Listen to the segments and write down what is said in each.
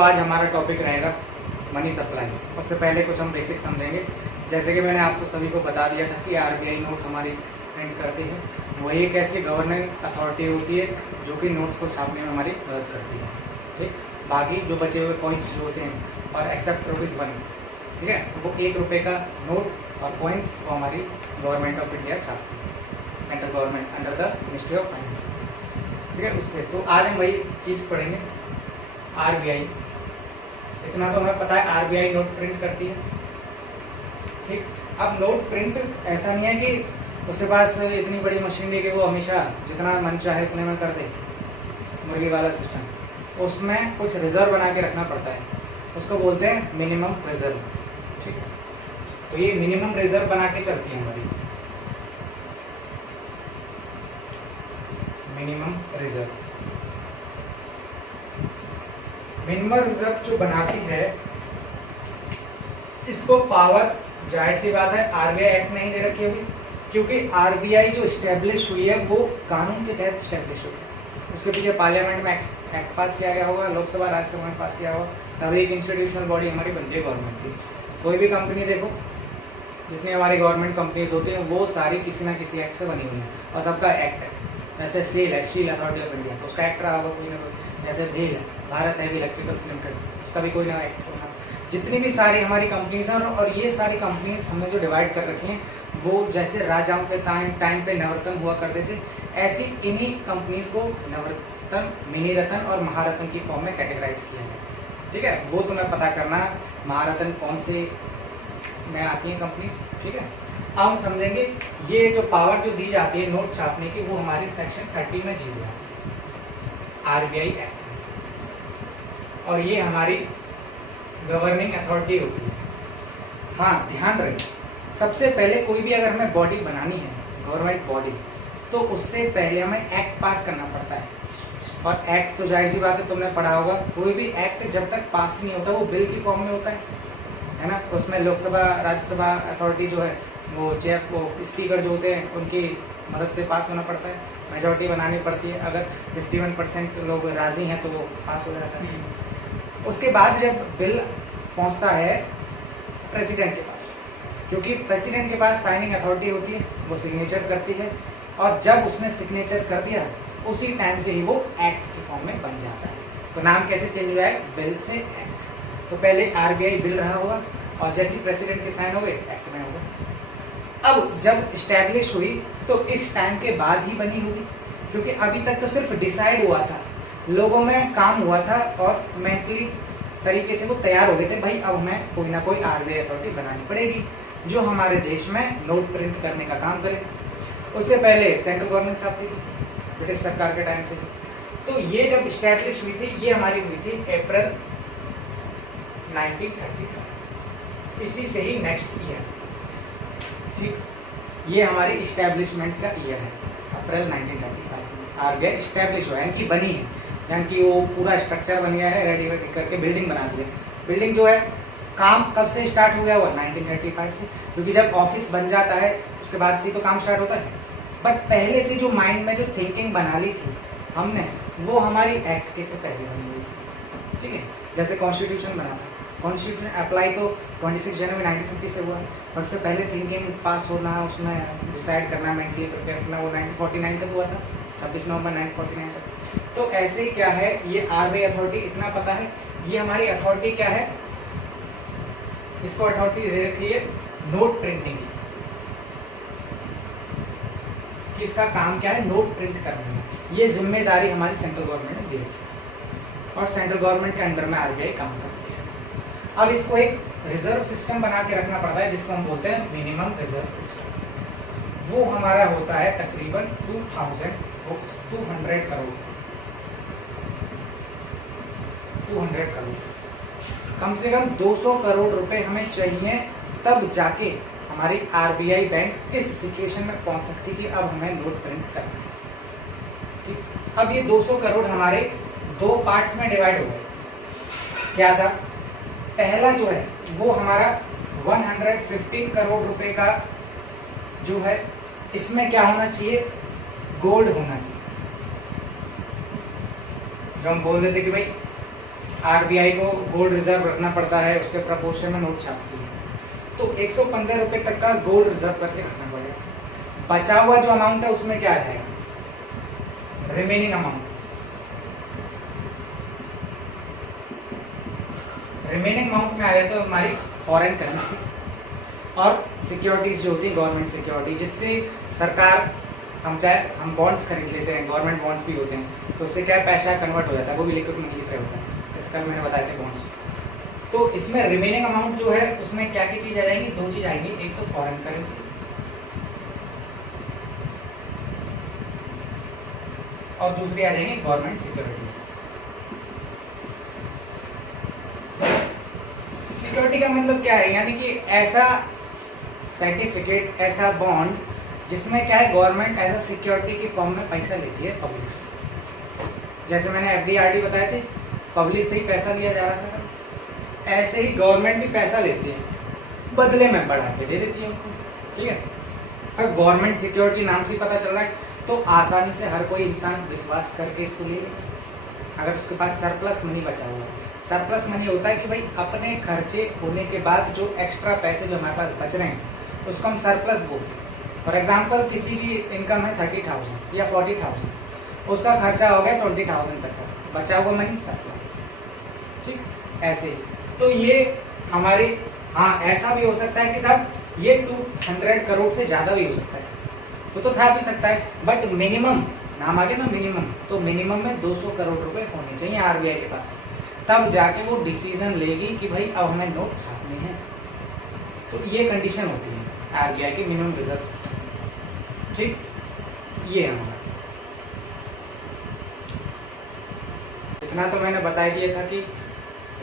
आज हमारा टॉपिक रहेगा मनी सप्लाई। उससे पहले कुछ हम बेसिक समझेंगे। जैसे कि मैंने आपको सभी को बता दिया था कि आरबीआई नोट हमारी प्रिंट करती है, वही एक ऐसी गवर्निंग अथॉरिटी होती है जो कि नोट्स को छापने में हमारी मदद करती है। ठीक, बाकी जो बचे हुए कॉइन्स जो होते हैं और एक्सेप्ट ₹1, ठीक है, वो ₹1 का नोट और कॉइन्स वो हमारी गवर्नमेंट ऑफ इंडिया छापती है, central government under the ministry of finance. ठीक है, उस पर तो आज हम वही चीज़ पढ़ेंगे। आरबीआई, इतना तो हमें पता है आरबीआई नोट प्रिंट करती है। ठीक, अब नोट प्रिंट ऐसा नहीं है कि उसके पास इतनी बड़ी मशीनरी कि वो हमेशा जितना मन चाहे उतने में कर दे, मुर्गी वाला सिस्टम। उसमें कुछ रिजर्व बना के रखना पड़ता है, उसको बोलते हैं मिनिमम रिजर्व। ठीक है, तो ये मिनिमम रिजर्व बना के चलती है हमारी मिनिमम रिजर्व। मिनिमम रिजर्व जो बनाती है, इसको पावर जाहिर सी बात है आरबीआई एक्ट नहीं दे रखी होगी, क्योंकि आरबीआई जो स्टैब्लिश हुई है वो कानून के तहत स्टैब्लिश हुई है। उसके पीछे पार्लियामेंट में एक्ट पास किया गया होगा, लोकसभा राज्यसभा में पास किया होगा, तभी एक इंस्टीट्यूशनल बॉडी हमारी बनती है गवर्नमेंट की। कोई भी कंपनी देखो, जितनी हमारी गवर्नमेंट कंपनीज होती हैं वो सारी किसी ना किसी एक्ट से बनी हुई हैं और सबका एक्ट है। जैसे सेल है, स्टील अथॉरिटी ऑफ इंडिया, उसका एक्ट रहा होगा कोई ना कोई। जैसे भेल है, भारत हैवी इलेक्ट्रिकल्स लिमिटेड, उसका भी कोई ना एक्ट होगा। जितनी भी सारी हमारी कंपनीज हैं, और ये सारी कंपनीज हमने जो डिवाइड कर रखी हैं वो जैसे राजाओं के टाइम पे नवरत्न हुआ करते थे, ऐसी इन्हीं कंपनीज को नवरत्न, मिनी रत्न और महारत्न की फॉर्म में कैटेगराइज किया है। ठीक है, वो तुम्हें पता करना महारत्न कौन से में आती हैं कंपनीज। ठीक है, अब हम समझेंगे ये जो पावर जो दी जाती है नोट छापने की, वो हमारी सेक्शन 30 में दी हुई है आरबीआई एक्ट में, और ये हमारी गवर्निंग अथॉरिटी होती है। हाँ, ध्यान रखें, सबसे पहले कोई भी अगर हमें बॉडी बनानी है, गवर्नमेंट बॉडी, तो उससे पहले हमें एक्ट पास करना पड़ता है। और एक्ट तो जाहिर सी बात है तुमने पढ़ा होगा, कोई भी एक्ट जब तक पास नहीं होता वो बिल की फॉर्म में होता है ना। तो उसमें लोकसभा राज्यसभा अथॉरिटी जो है वो स्पीकर जो होते हैं उनकी मदद से पास होना पड़ता है, मेजॉरिटी बनानी पड़ती है। अगर 51% लोग राजी हैं तो वो पास हो जाता है। उसके बाद जब बिल पहुंचता है प्रेसिडेंट के पास, क्योंकि प्रेसिडेंट के पास साइनिंग अथॉरिटी होती है, वो सिग्नेचर करती है, और जब उसने सिग्नेचर कर दिया उसी टाइम से ही वो एक्ट के फॉर्म में बन जाता है। तो नाम कैसे चेंज हुआ है, बिल से एक्ट। तो पहले आरबीआई बिल रहा होगा और जैसे ही प्रेसिडेंट के साइन हो गए एक्ट में होगा। अब जब इस्टेब्लिश हुई तो इस टाइम के बाद ही बनी होगी, क्योंकि अभी तक तो सिर्फ डिसाइड हुआ था, लोगों में काम हुआ था और मेंटली तरीके से वो तैयार हो गए थे, भाई अब हमें कोई ना कोई आरबीआई अथॉरिटी बनानी पड़ेगी जो हमारे देश में नोट प्रिंट करने का काम करे। उससे पहले सेंट्रल गवर्नमेंट छापती थी, ब्रिटिश सरकार के टाइम से। तो ये जब इस्टेब्लिश हुई थी, ये हमारी हुई थी अप्रैल 1935, इसी से ही नेक्स्ट ईयर। ठीक, ये हमारी इस्टेब्लिशमेंट का ईयर है, अप्रैल 1935 आरबीआई इस्टेब्लिश हुआ है, यानी कि बनी है, यानी कि वो पूरा स्ट्रक्चर बन गया है, रेडी करके बिल्डिंग बना दी है। बिल्डिंग जो है काम कब से स्टार्ट हो गया हुआ, 1935 से, क्योंकि जब ऑफिस बन जाता है उसके बाद से तो काम स्टार्ट होता है। बट पहले से जो माइंड में जो थिंकिंग बना ली थी हमने, वो हमारी एक्ट के से पहले बनी हुई थी। ठीक है, जैसे कॉन्स्टिट्यूशन बना था, कॉन्स्टिट्यूशन अप्लाई तो 26 जनवरी 1950 से हुआ, और उससे पहले थिंकिंग पास होना, उसमें डिसाइड करना, मेंटली प्रिपेयर करना, वो 1949 तक हुआ था, 26 नवंबर 1949 तक। तो ऐसे ही क्या है, ये आरबीआई अथॉरिटी, इतना पता है ये हमारी अथॉरिटी क्या है, इसको अथॉरिटी दे रखी है नोट प्रिंटिंग की, इसका काम क्या है, नोट प्रिंट करना है। ये जिम्मेदारी हमारी सेंट्रल गवर्नमेंट ने दी है और सेंट्रल गवर्नमेंट के अंडर में आरबीआई काम करती है। अब इसको एक रिजर्व सिस्टम बना के रखना पड़ता है, जिसको हम बोलते हैं मिनिमम रिजर्व सिस्टम। वो हमारा होता है तकरीबन 200 करोड़, 200 करोड़, कम से कम 200 करोड़ रुपए हमें चाहिए, तब जाके हमारी आरबीआई बैंक इस सिचुएशन में पहुंच सकती कि अब हमें नोट प्रिंट करना है। ठीक, अब ये 200 करोड़ हमारे दो पार्ट्स में डिवाइड हो गए। क्या था, पहला जो है वो हमारा 115 करोड़ रुपए का जो है, इसमें क्या होना चाहिए, गोल्ड होना चाहिए। जो हम बोल रहे थे कि भाई आरबीआई को गोल्ड रिजर्व रखना पड़ता है, उसके प्रपोर्शन में नोट छापती है, तो 115 रुपये तक का गोल्ड रिजर्व करके रखना पड़ेगा। बचा हुआ जो अमाउंट है उसमें क्या आ जाएगा, रिमेनिंग अमाउंट। रिमेनिंग अमाउंट में आ जाए तो हमारी फॉरेन करेंसी और सिक्योरिटीज जो होती है गवर्नमेंट सिक्योरिटी, जिससे सरकार हम चाहे हम बॉन्ड्स खरीद लेते हैं, गवर्नमेंट बॉन्ड्स भी होते हैं, तो उससे क्या पैसा कन्वर्ट हो जाता है, वो भी लिक्विड मनी की तरह होता है, जैसे कल मैंने बताया था बॉन्ड्स। तो इसमें रिमेनिंग अमाउंट जो है उसमें क्या क्या चीज़ आ जाएंगी, दो चीज़ आएंगी, एक तो फॉरेन करेंसी और दूसरी आ जाएंगी गवर्नमेंट सिक्योरिटीज। सिक्योरिटी का मतलब क्या है, यानी कि ऐसा सर्टिफिकेट, ऐसा बॉन्ड जिसमें क्या है गवर्नमेंट एज अ सिक्योरिटी की फॉर्म में पैसा लेती है पब्लिक से। जैसे मैंने एफडी बताए थे, पब्लिक से ही पैसा लिया जा रहा था, ऐसे ही गवर्नमेंट भी पैसा लेती है, बदले में बढ़ा के दे देती है उनको, ठीक है। और गवर्नमेंट सिक्योरिटी नाम से ही पता चल रहा है, तो आसानी से हर कोई इंसान विश्वास करके इसको ले लेगा। अगर उसके पास सरप्लस मनी बचा हुआ है, सरप्लस मनी होता है कि भाई अपने खर्चे होने के बाद जो एक्स्ट्रा पैसे जो हमारे पास बच रहे हैं उसको हम सरप्लस बोलते हैं। फॉर एग्जाम्पल किसी की इनकम है 30,000 या 40,000, उसका खर्चा हो गया 20,000 तक का, बचा हुआ मनी सरप्लस, ठीक। ऐसे तो ये हमारे, हाँ ऐसा भी हो सकता है कि साहब ये 200 करोड़ से ज़्यादा भी हो सकता है, तो था भी सकता है, बट मिनिमम नाम आ गया ना मिनिमम, तो मिनिमम में 200 करोड़ रुपए होने चाहिए आरबीआई के पास, तब जाके वो डिसीजन लेगी कि भाई अब हमें नोट छापने हैं। तो ये कंडीशन होती है आरबीआई की मिनिमम रिजर्व सिस्टम, ठीक। ये हमारा इतना तो मैंने बता ही दिया था कि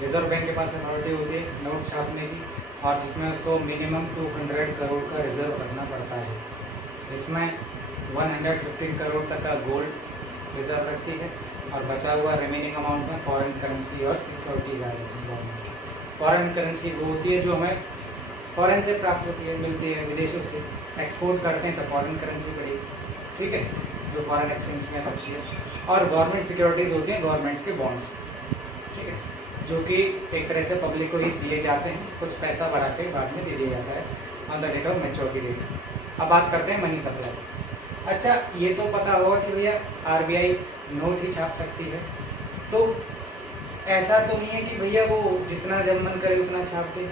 रिजर्व बैंक के पास अथॉरिटी होती है नोट छापने की, और जिसमें उसको मिनिमम 200 करोड़ का रिजर्व रखना पड़ता है, जिसमें 115 करोड़ तक का गोल्ड रिजर्व रखती है, और बचा हुआ रिमेनिंग अमाउंट में फॉरेन करेंसी और सिक्योरिटीज आ जाती है गवर्नमेंट। फॉरेन करेंसी वो होती है जो हमें फॉरेन से प्राप्त होती है, मिलती है, विदेशों से एक्सपोर्ट करते हैं तो फॉरेन करेंसी पड़ेगी, ठीक है, जो फॉरेन एक्सचेंज में रखती है। और गवर्नमेंट सिक्योरिटीज़ होती हैं गवर्नमेंट्स के बॉन्ड्स, ठीक है, जो कि एक तरह से पब्लिक को ही दिए जाते हैं, कुछ पैसा बढ़ा के बाद में दे दिया जाता है on the date of maturity date. अब बात करते हैं मनी सप्लाई। अच्छा, ये तो पता होगा कि भैया आरबीआई नोट ही छाप सकती है, तो ऐसा तो नहीं है कि भैया वो जितना जब मन करे उतना छाप दे,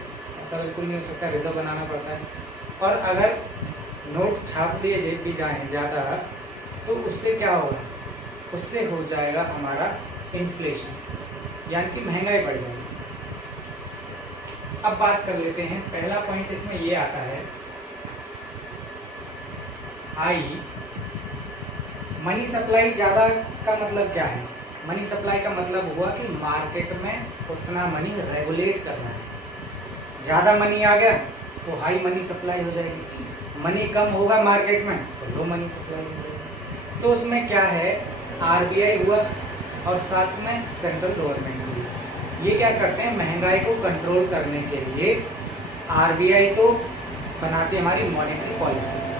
ऐसा बिल्कुल नहीं हो सकता, रिजर्व बनाना पड़ता है। और अगर नोट छाप दिए भी जाएँ ज़्यादा, तो उससे क्या होगा, उससे हो जाएगा हमारा इन्फ्लेशन, यानी कि महंगाई बढ़ जाएगी। अब बात कर लेते हैं, पहला पॉइंट इसमें ये आता है, हाई मनी सप्लाई। ज़्यादा का मतलब क्या है, मनी सप्लाई का मतलब हुआ कि मार्केट में उतना मनी रेगुलेट करना है। ज़्यादा मनी आ गया तो हाई मनी सप्लाई हो जाएगी, मनी कम होगा मार्केट में तो लो मनी सप्लाई हो जाएगी। तो उसमें क्या है, आरबीआई हुआ और साथ में सेंट्रल गवर्नमेंट हुई, ये क्या करते हैं, महंगाई को कंट्रोल करने के लिए आरबीआई तो बनाती है हमारी मॉनेटरी पॉलिसी,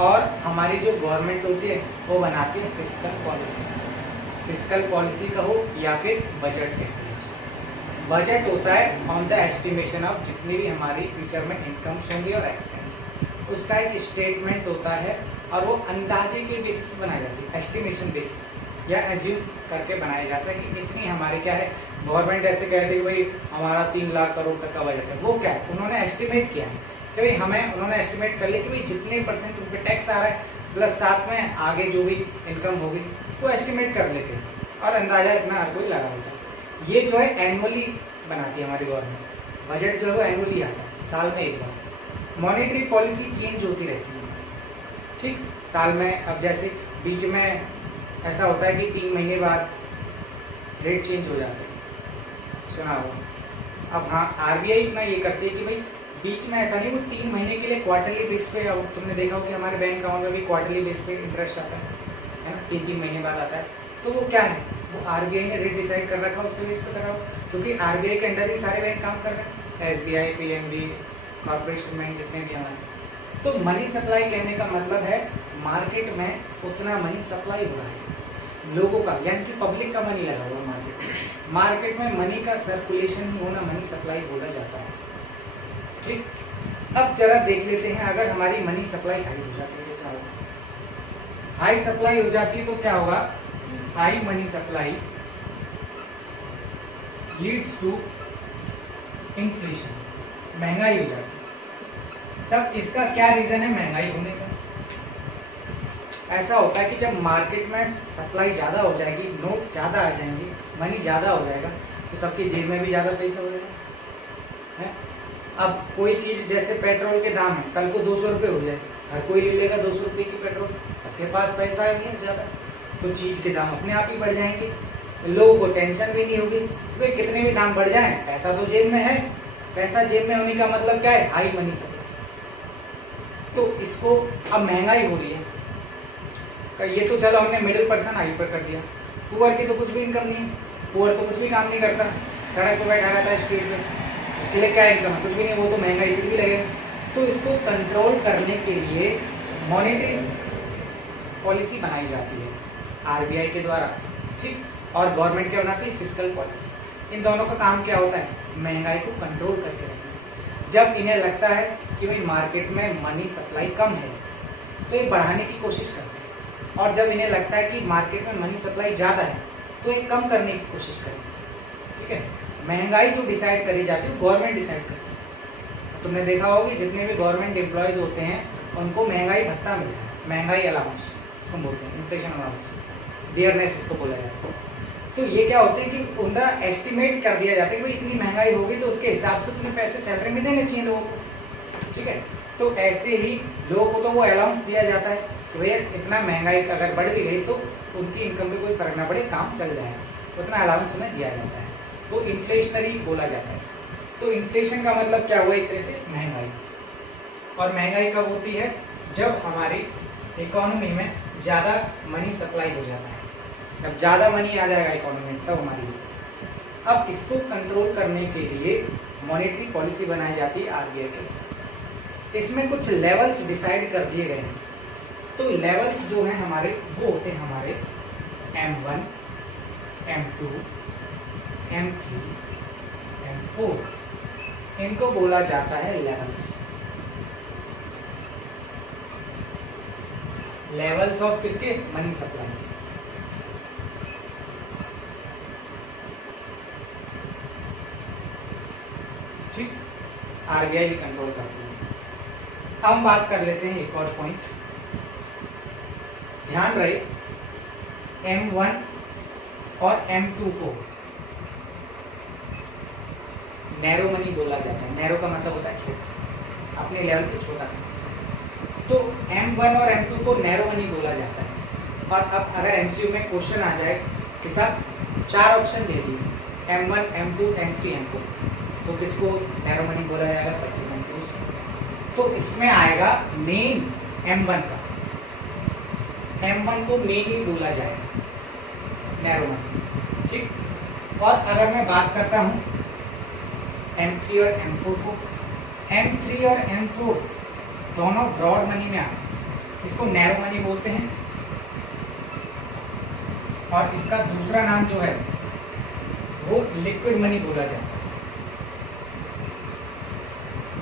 और हमारी जो गवर्नमेंट होती है वो बनाती है फिस्कल पॉलिसी। फिस्कल पॉलिसी कहो या फिर बजट कहते हैं। बजट होता है ऑन द एस्टिमेशन ऑफ जितनी भी हमारी फ्यूचर में इनकम्स होंगी और एक्सपेंस, उसका एक स्टेटमेंट होता है, और वो अंदाजे के बेसिस पे बनाई जाती है, एस्टिमेशन बेसिस या एज्यूम करके बनाया जाता है कि इतनी हमारी क्या है। गवर्नमेंट ऐसे कहती है कि भाई हमारा 3 लाख करोड़ तक का बजट है, वो क्या है, उन्होंने एस्टिमेट किया है कि भाई हमें, उन्होंने एस्टिमेट कर लिया कि भाई जितने परसेंट उन पर टैक्स आ रहा है प्लस साथ में आगे जो भी इनकम होगी वो एस्टिमेट कर लेते हैं, और अंदाजा इतना हर कोई लगा लेता है। ये जो है एनुअली बनाती है हमारी गवर्नमेंट, बजट जो है वो एनुअली आता है, साल में एक बार। मॉनेटरी पॉलिसी चेंज होती रहती है, ठीक, साल में। अब जैसे बीच में ऐसा होता है कि 3 महीने बाद रेट चेंज हो जाते हैं, सुना होगा। अब हाँ, आरबीआई इतना ये करती है कि भाई बीच में ऐसा नहीं, वो 3 महीने के लिए क्वार्टरली बेस पे, अब तुमने देखा हो कि हमारे बैंक अकाउंट में भी क्वार्टरली बेस पे इंटरेस्ट आता है ना, 3-3 महीने बाद आता है। तो वो क्या है, वो आरबीआई ने रेट डिसाइड कर रखा, उसके बेस पे कर रहा हो, क्योंकि आरबीआई के अंडर ही सारे बैंक काम कर रहे हैं, एसबीआई, पीएनबी, कॉर्पोरेशन बैंक जितने भी हमारे। तो मनी सप्लाई कहने का मतलब है मार्केट में उतना मनी सप्लाई हो रहा है, लोगों का यानी कि पब्लिक का मनी लगा हुआ मार्केट में। मार्केट में मनी का सर्कुलेशन ही होना मनी सप्लाई बोला जाता है। ठीक, अब जरा देख लेते हैं, अगर हमारी मनी सप्लाई हाई हो जाती है तो क्या होगा। हाई सप्लाई हो जाती है तो क्या होगा, high money supply leads to inflation, महंगाई हो जाती है। सब इसका क्या रीजन है, महंगाई होने का। ऐसा होता है कि जब मार्केट में सप्लाई ज़्यादा हो जाएगी, नोट ज़्यादा आ जाएंगे, मनी ज़्यादा हो जाएगा, तो सबकी जेब में भी ज़्यादा पैसा हो जाएगा है। अब कोई चीज़ जैसे पेट्रोल के दाम है, कल को 200 रुपये हो जाए, हर कोई ले लेगा 200 रुपये की पेट्रोल, सबके पास पैसा है ज़्यादा, तो चीज़ के दाम अपने आप ही बढ़ जाएंगे। लोगों को टेंशन भी नहीं होगी, तो कितने भी दाम बढ़ जाएं, पैसा तो जेब में है। पैसा जेब में होने का मतलब क्या है, हाई मनी सप्लाई। तो इसको अब महंगाई हो रही है, ये तो चलो हमने मिडिल पर्सन हाई पर कर दिया, पुअर की तो कुछ भी इनकम नहीं है, पुअर तो कुछ भी काम नहीं करता, सड़क पर बैठा रहता है स्ट्रीट पे, उसके लिए क्या इनकम है, कुछ भी नहीं, वो तो महंगाई फिर भी लगेगा। तो इसको कंट्रोल करने के लिए मॉनेटरी पॉलिसी बनाई जाती है आरबीआई के द्वारा, ठीक, और गवर्नमेंट क्या बनाती है, फिस्कल पॉलिसी। इन दोनों का काम क्या होता है, महंगाई को कंट्रोल करके रखना। जब इन्हें लगता है कि भाई मार्केट में मनी सप्लाई कम है तो ये बढ़ाने की कोशिश करते हैं, और जब इन्हें लगता है कि मार्केट में मनी सप्लाई ज़्यादा है तो ये कम करने की कोशिश करें। ठीक है, महंगाई जो डिसाइड करी जाती है गवर्नमेंट डिसाइड करती है। तुमने देखा होगा कि जितने भी गवर्नमेंट एम्प्लॉयज़ होते हैं उनको महंगाई भत्ता मिलता है, महंगाई अलाउंस इसको बोलते हैं, इन्फ्लेशन अलाउंस, डियरनेस इसको बोला जाता है। तो ये क्या होते हैं कि उनका एस्टिमेट कर दिया जाता है कि भाई इतनी महंगाई होगी तो उसके हिसाब से उतने पैसे सैलरी में देने चाहिए लोगों को। ठीक है, तो ऐसे ही लोगों को तो वो अलाउंस दिया जाता है कि भैया इतना महंगाई अगर बढ़ भी गई तो उनकी इनकम में कोई फर्क ना पड़े, काम चल जाएगा, उतना अलाउंस उन्हें दिया जाता है। तो इन्फ्लेशनरी बोला जाता है। तो इन्फ्लेशन का मतलब क्या हुआ, एक तरह से महंगाई। और महंगाई कब होती है, जब हमारी इकोनॉमी में ज़्यादा मनी सप्लाई हो जाता है, जब ज़्यादा मनी आ जाएगा इकोनॉमी में तब हमारी। अब इसको कंट्रोल करने के लिए मॉनेटरी पॉलिसी बनाई जाती है आरबीआई के। इसमें कुछ लेवल्स डिसाइड कर दिए गए हैं। तो लेवल्स जो हैं हमारे, वो होते हैं हमारे M1, M2, M3, M4, इनको बोला जाता है लेवल्स। लेवल्स ऑफ किसके, मनी सप्लाई। ठीक, आरबीआई कंट्रोल करती है। हम बात कर लेते हैं एक और पॉइंट, ध्यान रहे M1 और M2 को नैरो मनी बोला जाता है। नैरो का मतलब होता है छोटा, अपने लेवल पे छोटा। तो M1 और M2 को नैरो मनी बोला जाता है। और अब अगर एमसीयू में क्वेश्चन आ जाए कि साहब 4 ऑप्शन दे दिए, M1, M2, M3, M4, तो किसको नैरो मनी बोला जाएगा, 25। तो इसमें आएगा मेन M1 का, M1 को मेन ही बोला जाएगा नैरो मनी। ठीक, और अगर मैं बात करता हूँ M3 और M4 को, M3 और M4 दोनों ब्रॉड मनी में आते हैं, इसको नैरो मनी बोलते हैं। और इसका दूसरा नाम जो है वो लिक्विड मनी बोला जाता है।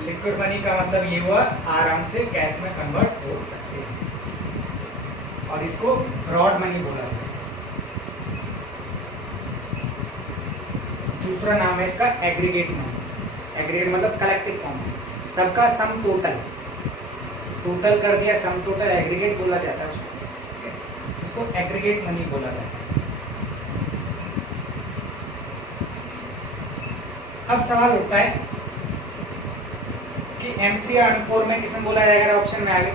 लिक्विड मनी का मतलब ये हुआ आराम से कैश में कन्वर्ट हो सकते हैं, और इसको ब्रॉड मनी बोला जाता है। दूसरा नाम है इसका एग्रीगेट मनी। एग्रीगेट मतलब कलेक्टिव फॉर्म, सबका सम टोटल, टोटल कर दिया सम टोटल, एग्रीगेट बोला जाता है इसको एग्रीगेट मनी बोला जाता है। अब सवाल उठता है कि M3 और M4 में किसमें बोला जाएगा, ऑप्शन में आ गए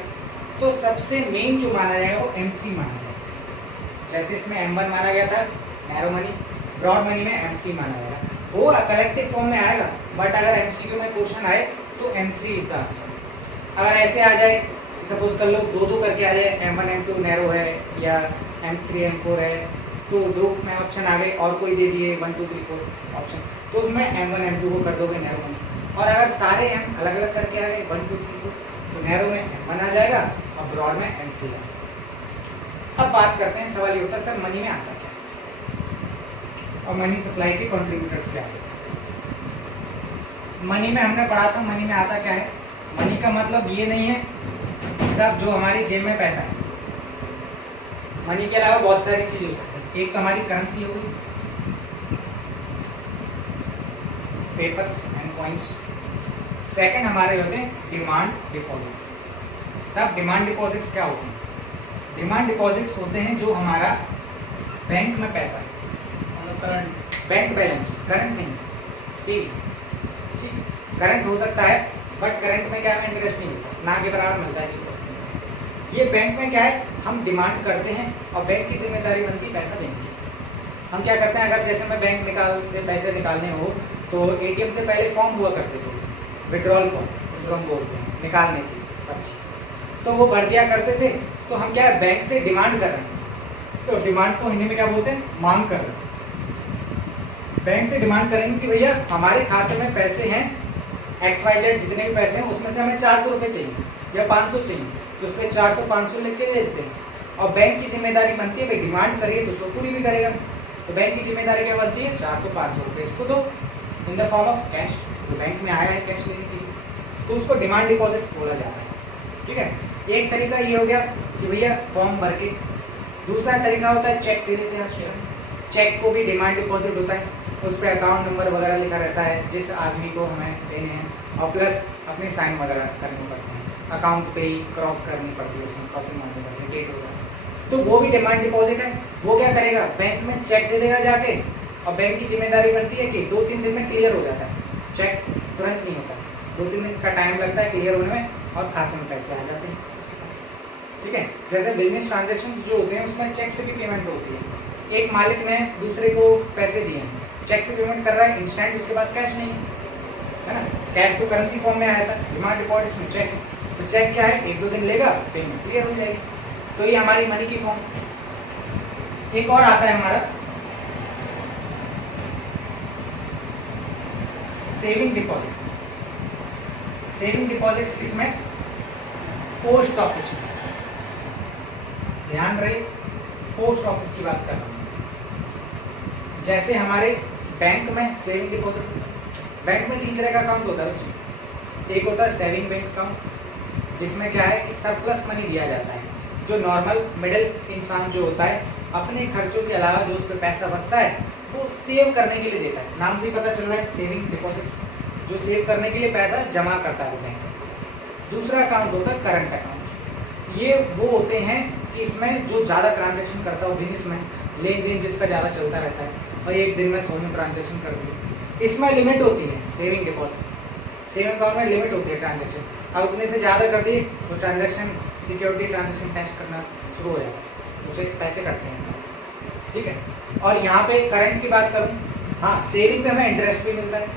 तो सबसे मेन जो माना जाएगा वो M3 माना जाएगा। जैसे इसमें M1 माना गया था नैरो मनी, ब्रॉड मनी में M3 माना जाएगा। वो कलेक्टिव फॉर्म में आएगा, बट अगर MCQ में क्वेश्चन आए तो M3 इज द आंसर। अगर ऐसे आ जाए, सपोज कर लो 2-2 करके आ जाए, M1 M2 नैरो है या M3 M4 है, तो 2 में ऑप्शन आ गए और कोई दे दिए 1 2 3 4 ऑप्शन, तो उसमें M1 M2 को कर दोगे नैरो मनी। और अगर सारे M अलग अलग करके आ गए 1 2 3 4, तो नैरो में M1 आ जाएगा और ब्रॉड में M3 आ जाएगा। अब बात करते हैं, सवाल ये होता है सर मनी में आता क्या है और मनी सप्लाई के कंट्रीब्यूटर्स क्या है। मनी में हमने पढ़ा था, मनी में आता क्या है। मनी का मतलब ये नहीं है साहब जो हमारी जेब में पैसा है। मनी के अलावा बहुत सारी चीजें हो सकती है। एक तो हमारी करेंसी होगी, पेपर्स एंड कॉइन्स। सेकंड हमारे होते हैं डिमांड डिपॉजिट्स। साहब डिमांड डिपॉजिट्स क्या होते हैं? डिमांड डिपॉजिट्स होते हैं जो हमारा बैंक में पैसा है, करंट बैंक बैलेंस, करंट नहीं सेविंग, ठीक है। करंट हो सकता है बट करंट में क्या है, इंटरेस्ट नहीं मिलता, ना के बराबर मिलता है। ये बैंक में क्या है, हम डिमांड करते हैं और बैंक की जिम्मेदारी बनती है पैसा देने की। हम क्या करते हैं, अगर जैसे मैं बैंक से पैसे निकालने हो तो एटीएम से पहले फॉर्म हुआ करते थे, विड्रॉल फॉर्म, उसको हम बोलते हैं, निकालने की पर्ची, तो वो भर दिया करते थे। तो हम क्या है, बैंक से डिमांड कर रहे हैं। तो डिमांड को हिंदी में क्या बोलते हैं, मांग कर रहे हैं। बैंक से डिमांड करेंगे कि भैया हमारे खाते में पैसे हैं XYZ, जितने भी पैसे हैं उसमें से हमें 400 रुपये चाहिए या 500 चाहिए, तो उस पर 400-500 लिख के दे देते हैं। और बैंक की जिम्मेदारी बनती है भाई डिमांड करिए तो उसको पूरी भी करेगा। तो बैंक की जिम्मेदारी क्या बनती है, 400-500 रुपये इसको दो in the form of cash, तो बैंक में आया है कैश लेने के लिए, तो उसको डिमांड डिपॉजिट्स बोला जाता है। ठीक है, एक तरीका ये हो गया कि भैया फॉर्म भर के। दूसरा तरीका होता है चेक दे देते हैं। चेक को भी डिमांड डिपॉजिट होता है, उस पर अकाउंट नंबर वगैरह लिखा रहता है जिस आदमी को हमें देने हैं, और प्लस अपने साइन वगैरह करने पड़ते हैं, अकाउंट पे ही क्रॉस करनी पड़ती है, उसमें क्रॉसिंग मारनी पड़ती है, डेट वगैरह। तो वो भी डिमांड डिपॉजिट है। वो क्या करेगा, बैंक में चेक दे देगा जाके, और बैंक की जिम्मेदारी बनती है कि 2-3 दिन में क्लियर हो जाता है। चेक तुरंत नहीं होता, 2-3 दिन का टाइम लगता है क्लियर होने में, और खाते में पैसे आ जाते हैं उसके पास। ठीक है, जैसे बिजनेस ट्रांजेक्शन जो होते हैं उसमें चेक से भी पेमेंट होती है। एक मालिक ने दूसरे को पैसे दिए हैं, चेक से पेमेंट कर रहा है इंस्टेंट, उसके पास कैश नहीं है ना, कैश तो करेंसी फॉर्म में आया था। डिमांड डिपॉजिट्स में चेक, तो चेक क्या है, 1-2 दिन लेगा, पेमेंट क्लियर हो जाएगी। तो ये हमारी मनी की फॉर्म। एक और आता है हमारा सेविंग डिपॉजिट्स। सेविंग डिपॉजिट्स किसमें, पोस्ट ऑफिस में। ध्यान रहे, पोस्ट ऑफिस की बात कर रहा हूं। जैसे हमारे बैंक में सेविंग डिपॉजिट, बैंक में 3 तरह का अकाउंट होता है बच्चे। एक होता है सेविंग बैंक अकाउंट, जिसमें क्या है कि सरप्लस मनी दिया जाता है, जो नॉर्मल मिडिल इंसान जो होता है अपने खर्चों के अलावा जो उस पर पैसा बचता है वो सेव करने के लिए देता है। नाम से ही पता चल रहा है सेविंग डिपॉजिट्स, जो सेव करने के लिए पैसा जमा करता है बैंक। दूसरा अकाउंट होता है करंट अकाउंट। ये वो होते हैं कि इसमें जो ज़्यादा ट्रांजेक्शन करता हो बिजनेस में, लेन देन जिसका ज़्यादा चलता रहता है, और एक दिन में 100 ट्रांजेक्शन कर दी, इसमें लिमिट होती है। सेविंग डिपॉजिट, सेविंग अकाउंट में लिमिट होती है ट्रांजेक्शन, अब उतने से ज़्यादा कर दिए तो ट्रांजेक्शन सिक्योरिटी ट्रांजेक्शन टेस्ट करना शुरू हो जाता है, मुझे पैसे कटते हैं। ठीक है, और यहाँ पे करंट की बात करूँ, हाँ सेविंग पे हमें इंटरेस्ट भी मिलता है,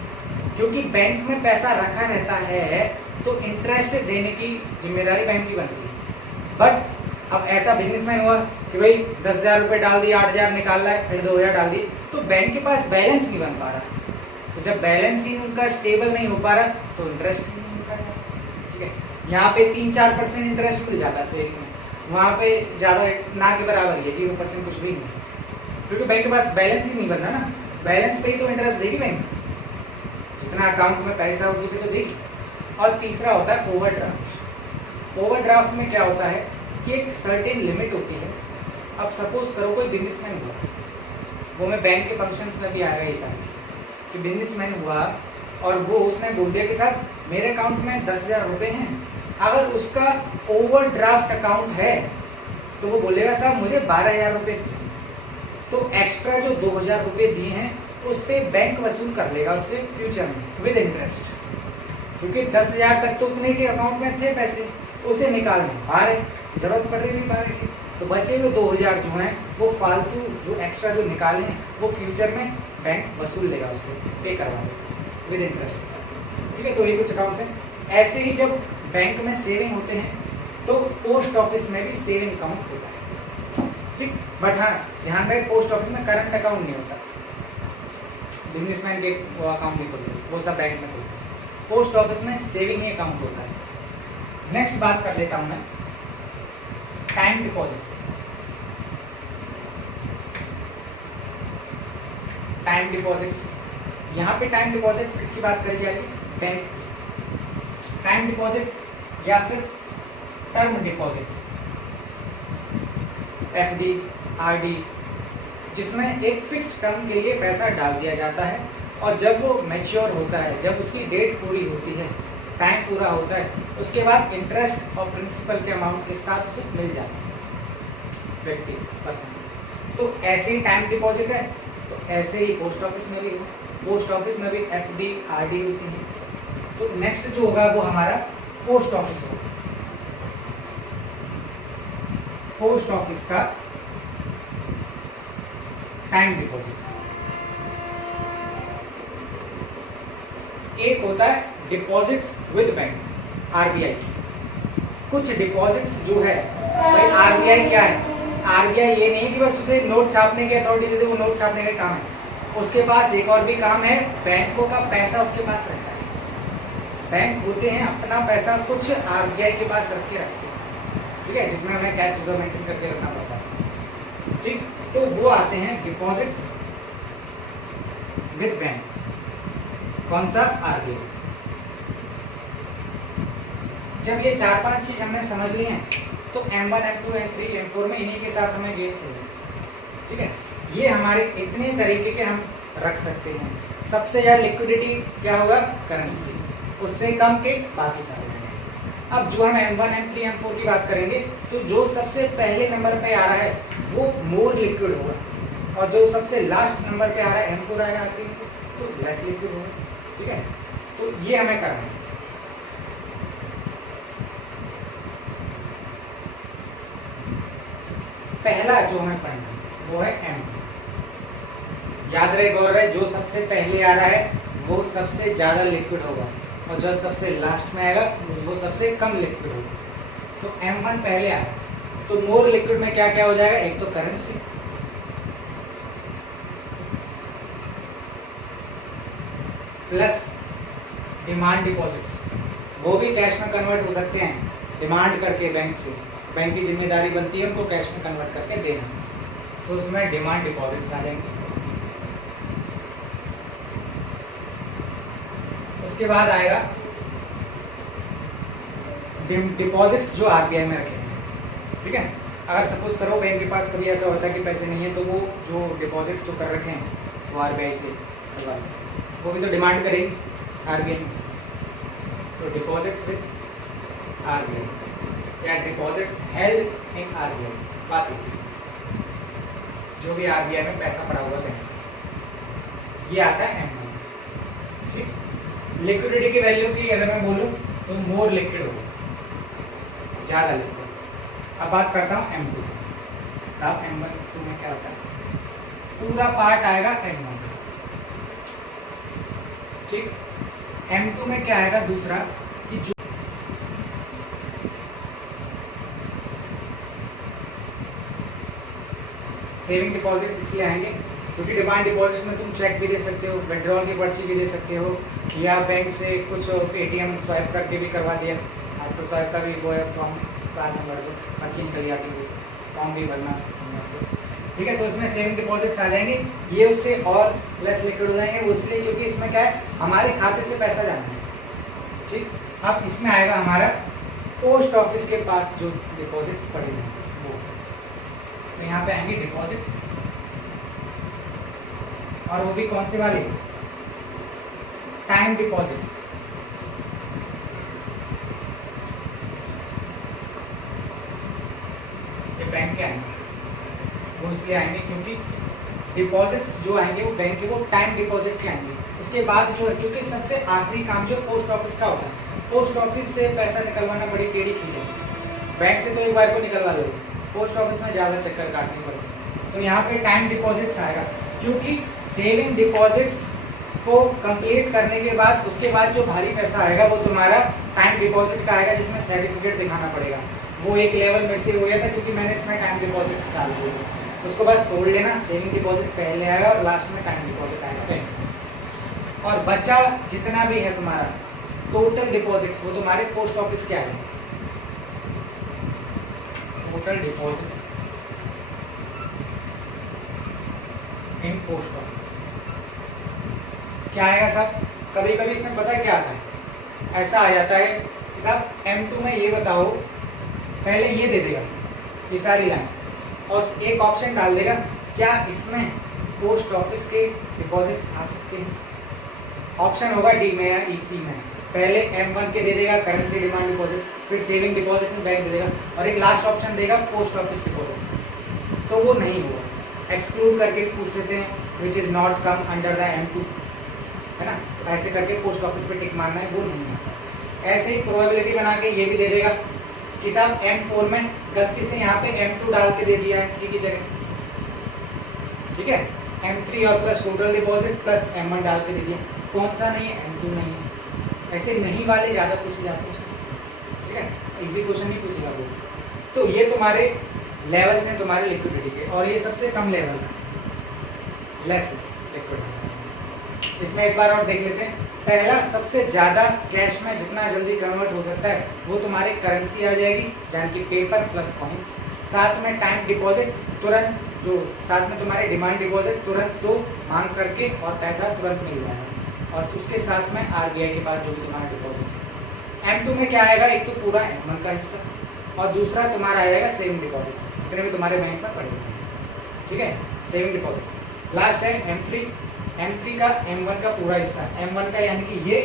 क्योंकि बैंक में पैसा रखा रहता है तो इंटरेस्ट देने की जिम्मेदारी बैंक की बनती है। बट अब ऐसा बिजनेसमैन हुआ कि भाई 10,000 रुपये डाल दिए, 8,000 निकाल रहा है, फिर 2,000 डाल दिए, तो बैंक के पास बैलेंस नहीं बन पा रहा। तो जब बैलेंस ही उनका स्टेबल नहीं हो पा रहा तो इंटरेस्ट नहीं मिल पा रहा। ठीक है, यहाँ पे 3-4% इंटरेस्ट मिल जाता है सेविंग में, वहाँ पे ज़्यादा ना के बराबर ही है, 0% कुछ भी नहीं, क्योंकि बैंक के पास बैलेंस ही नहीं बनना ना। बैलेंस पे ही तो इंटरेस्ट देगी बैंक, जितना अकाउंट में पैसा है उसी पे तो देगी। और तीसरा होता है ओवरड्राफ्ट। ओवरड्राफ्ट में क्या होता है कि एक सर्टेन लिमिट होती है। अब सपोज करो कोई बिजनेसमैन हुआ, वो मैं बैंक के फंक्शंस में भी आ गया ऐसा कि बिजनेसमैन हुआ और वो उसने बोल दिया कि साहब मेरे अकाउंट में 10,000 रुपये हैं, अगर उसका ओवरड्राफ्ट अकाउंट है तो वो बोलेगा साहब मुझे 12,000 रुपये चाहिए, तो एक्स्ट्रा जो 2,000 रुपये दिए हैं उस पर बैंक वसूल कर लेगा उससे फ्यूचर में विद इंटरेस्ट, क्योंकि 10,000 तक तो उतने के अकाउंट में थे पैसे, उसे निकालने आ रहे, जरूरत पड़ रही नहीं पा रही थी, तो बचे हुए 2,000 जो हैं वो फालतू जो एक्स्ट्रा जो निकाले हैं वो फ्यूचर में बैंक वसूल लेगा, उससे पे करवा देगा विद इंटरेस्ट के साथ। ठीक है, तो ये कुछ अकाउंट्स हैं। ऐसे ही जब बैंक में सेविंग होते हैं तो पोस्ट ऑफिस में भी सेविंग अकाउंट होता है। ठीक, बट हाँ ध्यान रहे पोस्ट ऑफिस में करंट अकाउंट नहीं होता, बिजनेसमैन के वो अकाउंट नहीं खोलते, वो सब बैंक में खोलते हैं। पोस्ट ऑफिस में सेविंग ही अकाउंट होता है। नेक्स्ट बात कर लेता हूँ मैं टाइम डिपॉजिट्स। टाइम डिपॉजिट्स, यहाँ पे टाइम डिपॉजिट्स किसकी बात करी जाएगी? बैंक टाइम डिपॉजिट या फिर टर्म डिपॉजिट्स, एफडी, आरडी, जिसमें एक फिक्स टर्म के लिए पैसा डाल दिया जाता है और जब वो मैच्योर होता है, जब उसकी डेट पूरी होती है, टाइम पूरा होता है, उसके बाद इंटरेस्ट और प्रिंसिपल के अमाउंट के साथ उसे मिल जाता है व्यक्ति पर्सन। तो ऐसे ही टाइम डिपॉजिट है, तो ऐसे ही पोस्ट ऑफिस में भी, पोस्ट ऑफिस में भी एफडी, आरडी होती है। तो नेक्स्ट जो होगा वो हमारा पोस्ट ऑफिस होगा। पोस्ट ऑफिस का टाइम डिपॉजिट, एक होता है डिपॉजिट्स विद बैंक, आरबीआई। कुछ डिपॉजिट्स जो है भाई, आरबीआई क्या है? आरबीआई ये नहीं कि बस उसे नोट छापने की अथॉरिटी दे दे, वो नोट छापने का काम है। उसके पास एक और भी काम है, बैंकों का पैसा उसके पास रहता है। बैंक होते हैं अपना पैसा कुछ आरबीआई के पास रख के रखते हैं, ठीक है, जिसमें हमें कैश रिजर्व मेंटेन करके रखना पड़ता है, ठीक। तो वो आते हैं डिपॉजिट्स विद बैंक, कौन सा? आरबीआई। जब ये 4-5 चीज हमने समझ ली हैं, तो M1, M2, M3, M4 में इन्हीं के साथ हमें गेम खेलना, ठीक है। ये हमारे इतने तरीके के हम रख सकते हैं। सबसे ज्यादा लिक्विडिटी क्या होगा? करेंसी, उससे कम के बाकी सारे। अब जो हम M1, M3, M4 की बात करेंगे, तो जो सबसे पहले नंबर पे आ रहा है वो मोर लिक्विड होगा, और जो सबसे लास्ट नंबर पे आ रहा है M4 आएगा आखिरी में, तो लेस लिक्विड होगा, ठीक है। तो ये हमें करना है। पहला जो हमें पढ़ना है वो है M। याद रहे, गौर रहे, जो सबसे पहले आ रहा है वो सबसे ज्यादा लिक्विड होगा, और जो सबसे लास्ट में आएगा वो सबसे कम लिक्विड होगा। तो M1 पहले आया, तो मोर लिक्विड में क्या क्या हो जाएगा? एक तो करेंसी, प्लस डिमांड डिपॉजिट्स, वो भी कैश में कन्वर्ट हो सकते हैं डिमांड करके बैंक से। बैंक की जिम्मेदारी बनती है उनको कैश में कन्वर्ट करके देना, तो उसमें डिमांड डिपॉजिट्स आ जाएंगे। उसके बाद आएगा डिपॉजिट्स जो आरबीआई में रखे हैं, ठीक है। अगर सपोज करो बैंक के पास कभी ऐसा होता है कि पैसे नहीं है, तो वो जो डिपॉजिट्स जो कर रखे हैं वो आरबीआई से करवा सकते, वो भी तो डिमांड करेगी आरबीआई में। तो डिपॉजिट्स विद आरबीआई या डिपॉजिट्स हेल्ड इन आरबीआई, बात जो भी आरबीआई में पैसा पड़ा हुआ है, ये आता है M1, ठीक। लिक्विडिटी की वैल्यू की अगर मैं बोलूं तो मोर लिक्विड होगा, ज्यादा लिक्विड। अब बात करता हूं M2। साहब M1 M2 में क्या होता है? पूरा पार्ट आएगा M1, ठीक। M2 में क्या आएगा? दूसरा कि जो सेविंग डिपॉजिट इसलिए आएंगे क्योंकि डिमांड डिपॉजिट में तुम चेक भी दे सकते हो, विड्रॉल की पर्ची भी दे सकते हो, या बैंक से कुछ ATM स्वाइप करके भी करवा दिया। आजकल स्वाइप का भी वो है, फॉर्म कार्ड नंबर जो पर्ची निकल जाती है, फॉर्म भी भरना, ठीक है। तो इसमें सेविंग डिपॉजिट्स आ जाएंगे, ये उससे और लेस लिक्विड हो जाएंगे, वो इसलिए क्योंकि इसमें क्या है, हमारे खाते से पैसा जाना है, ठीक। अब इसमें आएगा हमारा पोस्ट ऑफिस के पास जो डिपॉजिट्स पड़े हैं वो, तो यहाँ पे आएंगे डिपॉजिट्स, और वो भी कौन से वाले? Time deposits. ये बैंक के आएंगे, वो इसलिए आएंगे क्योंकि डिपॉजिट्स जो आएंगे वो बैंक के, वो टाइम डिपॉजिट के आएंगे। उसके बाद जो है, क्योंकि सबसे आखिरी काम जो पोस्ट ऑफिस का होता है, पोस्ट ऑफिस से पैसा निकलवाना बड़ी टेढ़ी खीर है। बैंक से तो एक बार को निकलवा लो, पोस्ट ऑफिस में ज़्यादा चक्कर काटने पड़ते। तो यहाँ पे टाइम डिपॉजिट्स आएगा, क्योंकि सेविंग डिपॉजिट्स को कंप्लीट करने के बाद उसके बाद जो भारी पैसा आएगा वो तुम्हारा टाइम डिपॉजिट का आएगा, जिसमें सर्टिफिकेट दिखाना पड़ेगा। वो एक लेवल मेरे से हो गया था क्योंकि मैंने इसमें टाइम डिपॉजिट्स डाल दिए, उसको बस तोड़ लेना। सेविंग डिपॉजिट पहले आएगा और लास्ट में टाइम डिपॉजिट आएगा। और बचा जितना भी है तुम्हारा टोटल डिपॉजिट्स, वो तुम्हारे पोस्ट ऑफिस के आएगा। Total deposits in post office, क्या आएगा साहब? कभी कभी इसमें पता है क्या आता है, ऐसा आ जाता है कि साहब M2 में ये बताओ, पहले ये दे देगा ये सारी लाइन और एक ऑप्शन डाल देगा क्या इसमें पोस्ट ऑफिस के डिपॉजिट्स आ सकते हैं। ऑप्शन होगा डी में या ईसी में। पहले M1 के दे देगा करेंसी डिमांड डिपॉजिट, फिर सेविंग डिपॉजिट में बैंक दे देगा और एक लास्ट ऑप्शन देगा पोस्ट ऑफिस डिपॉजिट। तो वो नहीं होगा, एक्सक्लूड करके पूछ लेते हैं which is not come under the M2, है ना। तो ऐसे करके पोस्ट ऑफिस पे टिक मारना है, वो नहीं आता। ऐसे ही प्रोबेबिलिटी बना के ये भी दे देगा कि साहब M4 में गलती से यहाँ पे M2 डाल के दे दिया है की जगह, ठीक है। M3 और plus total deposit plus M1 डाल के दे दिया, कौन सा नहीं है? M2 नहीं है। ऐसे नहीं वाले ज़्यादा पूछे जाते हैं, ठीक है, इजी क्वेश्चन नहीं पूछेगा वो। तो ये तुम्हारे लेवल्स हैं तुम्हारे लिक्विडिटी के, और ये सबसे कम लेवल का लेस लिक्विडिटी। इसमें एक बार और देख लेते हैं। पहला सबसे ज़्यादा कैश में जितना जल्दी कन्वर्ट हो सकता है वो तुम्हारी करेंसी आ जाएगी, यानी कि पेपर प्लस कॉइन्स। साथ में टाइम डिपॉजिट तुरंत, जो साथ में तुम्हारे डिमांड डिपॉजिट तुरंत तो मांग करके और पैसा तुरंत मिल जाएगा, और उसके साथ में आरबीआई के पास जो भी तुम्हारा डिपॉजिट है। M2 में क्या आएगा? एक तो पूरा M1 का हिस्सा और दूसरा तुम्हारा आ जाएगा सेविंग डिपॉजिट्स, जितने भी तुम्हारे बैंक में पड़े हैं, ठीक है, सेविंग डिपॉजिट्स। लास्ट है M3 का M1 का पूरा हिस्सा, M1 का यानी कि ये।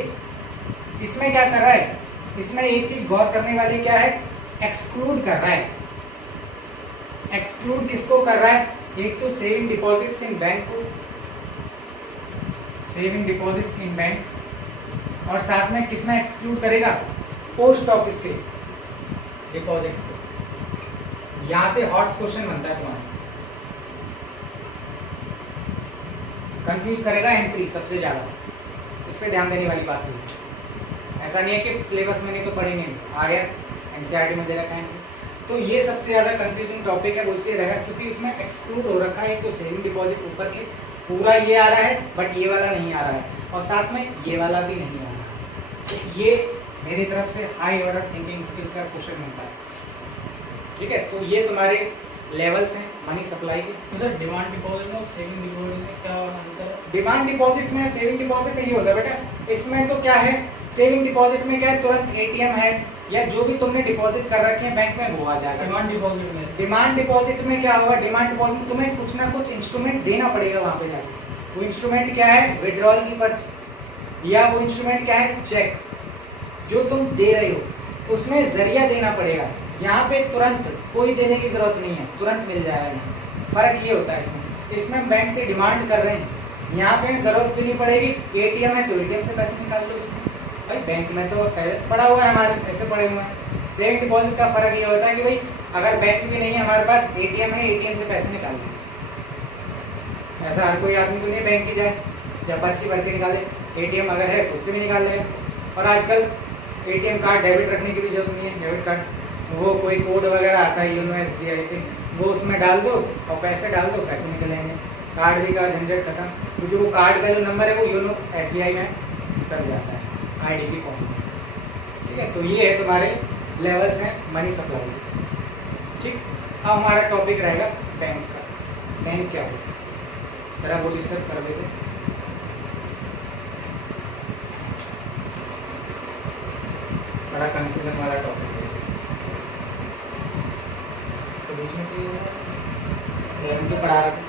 इसमें क्या कर रहा है? इसमें एक चीज गौर करने वाली क्या है? एक्सक्लूड कर रहा है। एक्सक्लूड किसको कर रहा है? एक तो सेविंग डिपॉजिट्स इन बैंक को, सेविंग डिपॉजिट्स इन बैंक, और साथ में किसमें एक्सक्लूड करेगा? पोस्ट ऑफिस के डिपॉजिट्स को। यहां से हॉट क्वेश्चन बनता है तुम्हारा, कंफ्यूज करेगा M3 सबसे ज्यादा, इस पे ध्यान देने वाली बात है। ऐसा नहीं है कि सिलेबस में नहीं तो पढ़ेंगे, आ गया NCERT में दे रखा है। तो ये सबसे ज्यादा कंफ्यूजिंग टॉपिक है, वो इसलिए रहेगा क्योंकि उसमें एक्सक्लूड हो रखा है। तो सेविंग डिपॉजिट ऊपर के पूरा ये आ रहा है, बट ये वाला नहीं आ रहा है, और साथ में ये वाला भी नहीं आ रहा है। तो ये मेरी तरफ से हाई ऑर्डर थिंकिंग स्किल्स का क्वेश्चन बनता है, ठीक है। तो ये तुम्हारे लेवल्स हैं मनी सप्लाई के। मतलब डिमांड डिपॉजिट और सेविंग डिपॉजिट में क्या अंतर है? डिमांड डिपॉजिट में सेविंग डिपॉजिट ये होता है बेटा, इसमें तो क्या है, सेविंग डिपॉजिट में क्या है, तुरंत ATM है या जो भी तुमने डिपॉजिट कर रखे हैं बैंक में वो आ जाएगा। डिमांड डिपॉजिट में क्या होगा? डिमांड डिपॉजिट में तुम्हें कुछ ना कुछ इंस्ट्रूमेंट देना पड़ेगा वहां पे जाके। वो इंस्ट्रूमेंट क्या है? विड्रॉल की पर्ची, या वो इंस्ट्रूमेंट क्या है? चेक जो तुम दे रहे हो, उसमें जरिया देना पड़ेगा। यहाँ पे तुरंत कोई देने की जरूरत नहीं है, तुरंत मिल जाएगा। फर्क ये होता है इसमें बैंक से डिमांड कर रहे हैं, यहाँ पे जरूरत भी नहीं पड़ेगी। ATM है तो ATM से पैसे निकाल लो। इसमें भाई बैंक में तो बैलेंस पड़ा हुआ है, हमारे पैसे पड़े हुए हैं। सेविंग डिपॉजिट का फर्क ये होता है कि भाई अगर बैंक भी नहीं है हमारे पास, ATM है, ATM से पैसे निकाल लो। ऐसा हर कोई आदमी तो नहीं बैंक की जाए या पर्ची भर के निकाले, ATM अगर है तो उससे भी निकाल लेगा। और आजकल ATM कार्ड डेबिट रखने की भी जरूरत नहीं है, डेबिट कार्ड वो कोई कोड वगैरह आता है योनो SBI के, वो उसमें डाल दो और पैसे डाल दो, पैसे निकल आएंगे। कार्ड भी का झंझट खत्म, क्योंकि वो कार्ड का जो नंबर है वो योनो SBI में कर जाता है IDP फॉर्म, ठीक है। तो ये है तुम्हारे लेवल्स हैं मनी सप्लाई, ठीक। अब हमारा टॉपिक रहेगा बैंक का। बैंक क्या है जरा वो डिस्कस कर लेते हैं। बड़ा कंफ्यूजन वाला टॉपिक है, तो बीच में तो पढ़ा रहा था।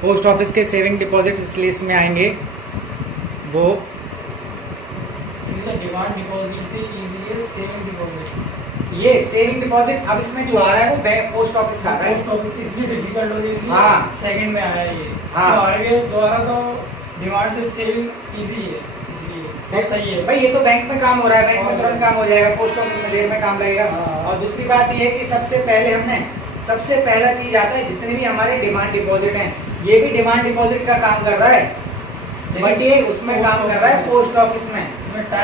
पोस्ट ऑफिस के सेविंग डिपॉजिट इसलिए इसमें आएंगे, वो डिमांड डिपॉजिट से इजी है सेविंग डिपॉजिट। ये सेविंग डिपॉजिट अब इसमें जो आ रहा है वो बैंक पोस्ट ऑफिस का आता है। पोस्ट ऑफिस इसलिए डिफिकल्ट हो जाएगी, हाँ सेकंड में आया ये। हाँ तो आरबीआई द्वारा तो डिमांड से सेविंग इजी है, इसलिए बहुत सही है भाई। ये तो बैंक में काम हो रहा है, बैंक में तुरंत काम हो जाएगा, पोस्ट ऑफिस में देर में काम लगेगा। और दूसरी बात ये है कि सबसे पहले हमने सबसे पहला चीज आता है, जितने भी हमारे डिमांड डिपॉजिट हैं, ये भी डिमांड डिपॉजिट का काम कर रहा है, बट ये उसमें काम कर रहा है पोस्ट ऑफिस में।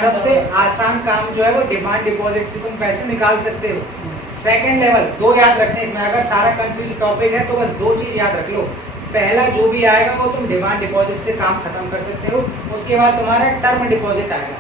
सबसे आसान काम जो है वो डिमांड डिपॉजिट से तुम पैसे निकाल सकते हो। सेकंड लेवल दो याद रखने इसमें, अगर सारा कंफ्यूज टॉपिक है तो बस दो चीज याद रख लो। पहला जो भी आएगा वो तुम डिमांड डिपॉजिट से काम खत्म कर सकते हो, उसके बाद तुम्हारा टर्म डिपॉजिट आएगा।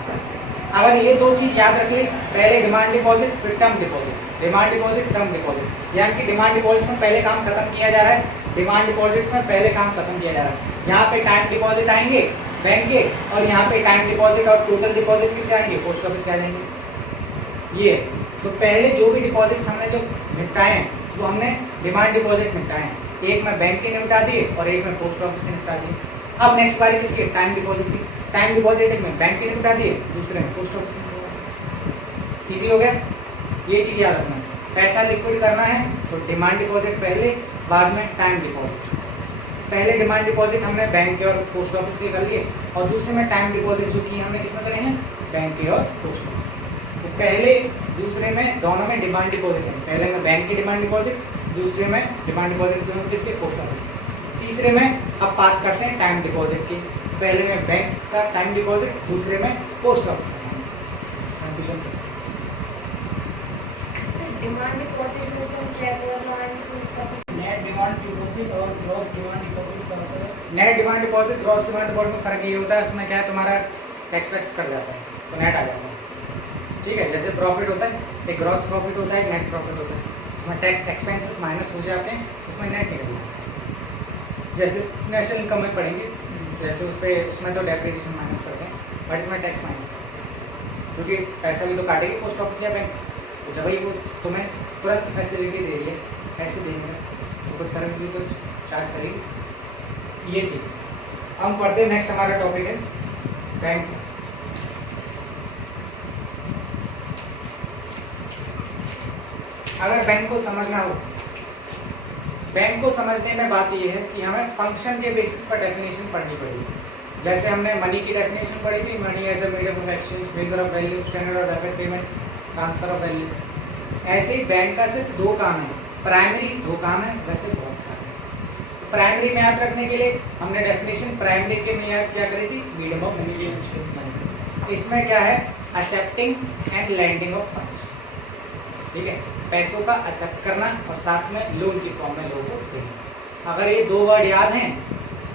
अगर ये दो चीज याद रख ली, पहले डिमांड डिपॉजिट फिर term deposit, demand deposit term deposit, यानी कि डिमांड डिपॉजिट में पहले काम खत्म किया जा रहा है, डिमांड डिपॉजिट्स में पहले काम खत्म किया जा रहा है। यहाँ पे टाइम डिपॉजिट आएंगे बैंक के, और यहाँ पे टाइम डिपॉजिट और टोटल डिपॉजिट किससे आएंगे, पोस्ट ऑफिस के आ जाएंगे। ये तो पहले जो भी डिपॉजिट्स हमने जो निपटाए हैं वो हमने डिमांड डिपॉजिट निपटाए हैं, एक में बैंक के निपटा दिए और एक में पोस्ट ऑफिस के निपटा दिए। अब नेक्स्ट बारी किसके, टाइम डिपॉजिट की। टाइम डिपॉजिट एक में बैंक के निपटा दिए, दूसरे में पोस्ट ऑफिस के। इजी हो गया, ये चीज़ याद रखना है। पैसा लिक्विड करना है तो डिमांड डिपॉजिट पहले, बाद में टाइम डिपॉजिट। पहले डिमांड डिपॉजिट हमने बैंक के और पोस्ट ऑफिस के कर लिए, और दूसरे में टाइम डिपॉजिट जो की हमने किसमें करे हैं, बैंक के और पोस्ट ऑफिस के। तो पहले दूसरे में दोनों में डिमांड डिपॉजिट है, पहले में बैंक की डिमांड डिपॉजिट, दूसरे में डिमांड डिपॉजिट जो है किसके, पोस्ट ऑफिस के। तीसरे में अब बात करते हैं टाइम डिपॉजिट की, पहले में बैंक का टाइम डिपॉजिट, दूसरे में पोस्ट ऑफिस का। डिमांड डिपॉजिट में तुम चेक और नेट डिमांड डिपॉजिट और ग्रॉस डिमांड डिपॉजिट का मतलब है। Net demand deposit gross demand deposit में फर्क ये होता है, उसमें क्या है तुम्हारा टैक्स वैक्स कट जाता है तो नेट आ जाता है। ठीक है, जैसे प्रॉफिट होता है, एक ग्रॉस प्रॉफिट होता है, एक नेट प्रॉफिट होता है, उसमें टैक्स एक्सपेंसेस माइनस हो जाते हैं, उसमें नेट निकल जाता है। जैसे नेशनल इनकम में पढ़ेंगे, जैसे उसमें तो डेप्रिसिएशन माइनस करते हैं, बट इसमें टैक्स माइनस करते हैं, क्योंकि पैसा भी तो काटेगी पोस्ट ऑफिस या बैंक। तो जब ही वो तुम्हें तुरंत फैसिलिटी दे रही है, पैसे देंगे तो कुछ सर्विस भी तो चार्ज करेगी, ये चीज़। हम पढ़ते हैं, नेक्स्ट हमारा टॉपिक है बैंक। अगर बैंक को समझना हो, बैंक को समझने में बात ये है कि हमें फंक्शन के बेसिस पर डेफिनेशन पढ़नी पड़ेगी। जैसे हमने मनी की डेफिनेशन पढ़ी थी, money as a medium of exchange, measure of value, standard of effect payment, transfer of value. ऐसे ही बैंक का सिर्फ दो काम है, प्राइमरी दो काम है, वैसे बहुत सारे हैं। प्राइमरी में याद रखने के लिए हमने डेफिनेशन प्राइमरी के में याद क्या करी थी, मीडियम ऑफ मनी। इसमें क्या है, accepting and lending of funds. ठीक है, पैसों का एक्सेप्ट करना और साथ में लोन की फॉर्म में लोगों को देना। अगर ये दो वर्ड याद हैं,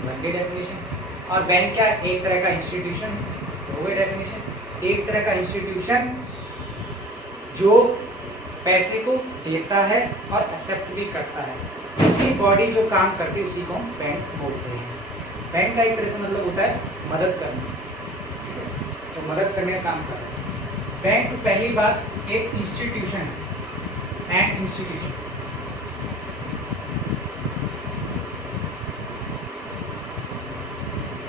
बैंक की डेफिनेशन। और बैंक क्या, एक तरह का इंस्टीट्यूशन, वो डेफिनेशन, एक तरह का इंस्टीट्यूशन जो पैसे को देता है और एक्सेप्ट भी करता है। उसी बॉडी जो काम करती है उसी को हम बैंक बोलते हैं। बैंक का एक तरह से मतलब होता है मदद करना, तो मदद करने का काम कर रहा है बैंक। पहली बात एक इंस्टीट्यूशन है, एंड इंस्टीट्यूशन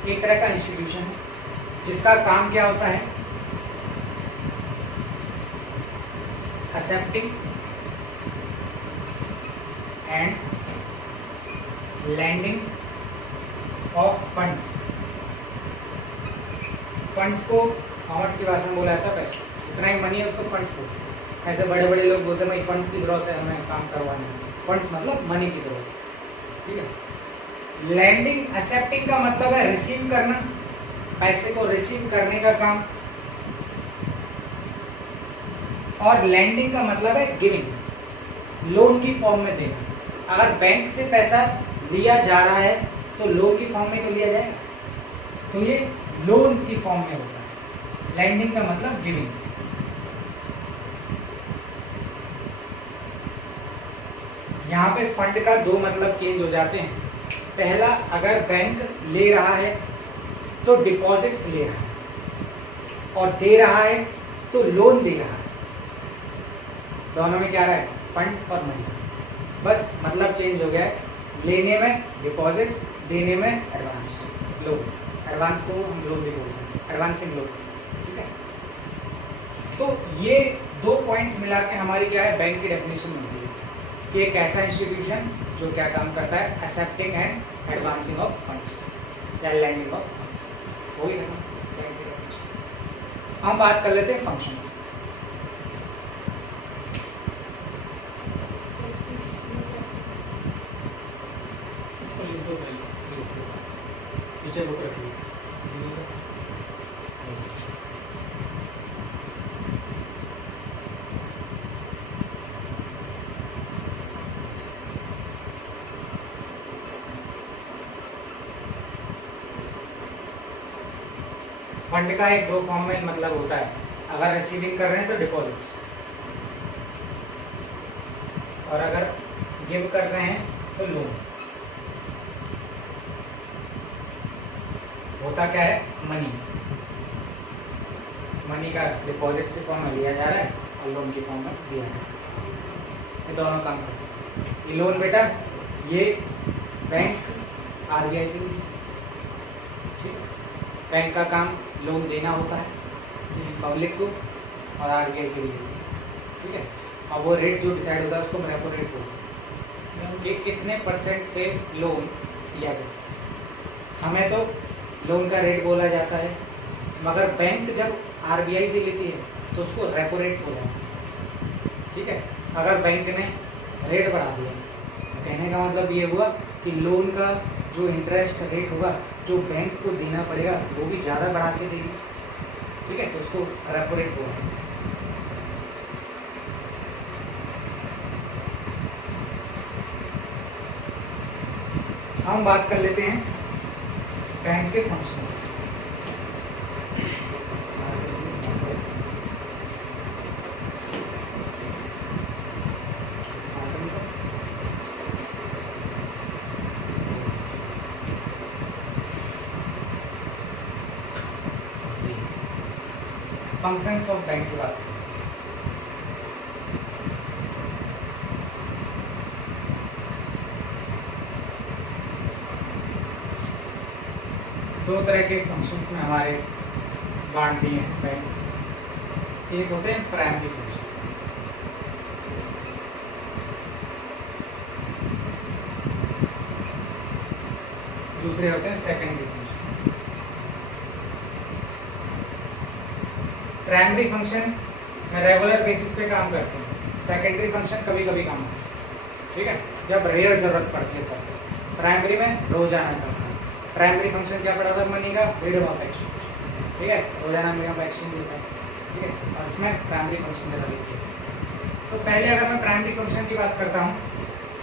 एक तरह का इंस्टीट्यूशन है जिसका काम क्या होता है, accepting and lending of funds. Funds को कॉमर्स की भाषा में बोला जाता है पैसे, जितना ही मनी है उसको फंड्स बोलते हैं। ऐसे बड़े बड़े लोग बोलते हैं भाई फंड्स की जरूरत है हमें काम करवाने, फंड्स मतलब मनी की जरूरत है। ठीक है, लैंडिंग एक्सेप्टिंग का मतलब है रिसीव करना, पैसे को रिसीव करने का काम, और लैंडिंग का मतलब है गिविंग, लोन की फॉर्म में देना। अगर बैंक से पैसा लिया जा रहा है तो लोन की फॉर्म में तो लिया जाएगा, तो ये लोन की फॉर्म में होता है। लैंडिंग का मतलब गिविंग। यहाँ पे फंड का दो मतलब चेंज हो जाते हैं। पहला, अगर बैंक ले रहा है तो डिपॉजिट्स ले रहा है, और दे रहा है तो लोन दे रहा है। दोनों में क्या रहा है, फंड और मनी, बस मतलब चेंज हो गया है। लेने में डिपॉजिट्स, देने में एडवांस, लोन। एडवांस को हम लोन भी बोलते हैं, एडवांसिंग लोन। ठीक है, तो ये दो पॉइंट्स मिला के हमारी क्या है, बैंक की डेफिनेशन मिलती है कि एक ऐसा इंस्टीट्यूशन जो क्या काम करता है, accepting and advancing of funds या लैंडिंग ऑफ फंड्स। वही है। हम बात कर लेते हैं फंक्शंस। पीछे बुक रखिए। फंड का एक दो फॉर्म में मतलब होता है, अगर रिसीविंग कर रहे हैं तो डिपॉजिट्स, और अगर गिव कर रहे हैं तो लोन। होता क्या है, मनी। मनी का डिपॉजिट की फॉर्म में लिया जा रहा है और लोन की फॉर्म में दिया जा रहा है, ये दोनों काम करते हैं। ये लोन बेटा ये बैंक आरबीआई से ली, ठीक है। बैंक का काम लोन देना होता है पब्लिक को और आरबीआई से ली, ठीक है। और वो रेट जो डिसाइड होता है उसको रेपो रेट बोलते हैं कि कितने परसेंट पे लोन दिया जाए। हमें तो लोन का रेट बोला जाता है, मगर बैंक जब आरबीआई से लेती है तो उसको रेपो रेट बोला जाता है, ठीक है। अगर बैंक ने रेट बढ़ा दिया तो कहने का मतलब ये हुआ कि लोन का जो इंटरेस्ट रेट होगा जो बैंक को देना पड़ेगा वो भी ज़्यादा बढ़ा के देगी, ठीक है, तो उसको रेपो रेट बोला जाता है। हम बात कर लेते हैं बैंक के फंक्शन से। फंक्शंस ऑफ बैंक की बात करें। दो तरह के फंक्शंस में हमारे बांट दिए हैं बैंक। एक होते हैं प्राइमरी फंक्शन, दूसरे होते हैं सेकेंडरी फंक्शन। प्राइमरी फंक्शन में रेगुलर बेसिस पे काम करते हैं, सेकेंडरी फंक्शन कभी कभी काम करते हैं, ठीक है, जब रेयर जरूरत पड़ती है तब। प्राइमरी में रोजाना करता है। प्राइमरी फंक्शन क्या पड़ा था मनी का, फ्रीडम ऑफ एक्सचेंज, ठीक है, रोजाना फ्रीडम ऑफ एक्सचेंज होता है, ठीक है, और इसमें प्राइमरी फंक्शन जरा देखिए। तो पहले अगर मैं प्राइमरी फंक्शन की बात करता हूँ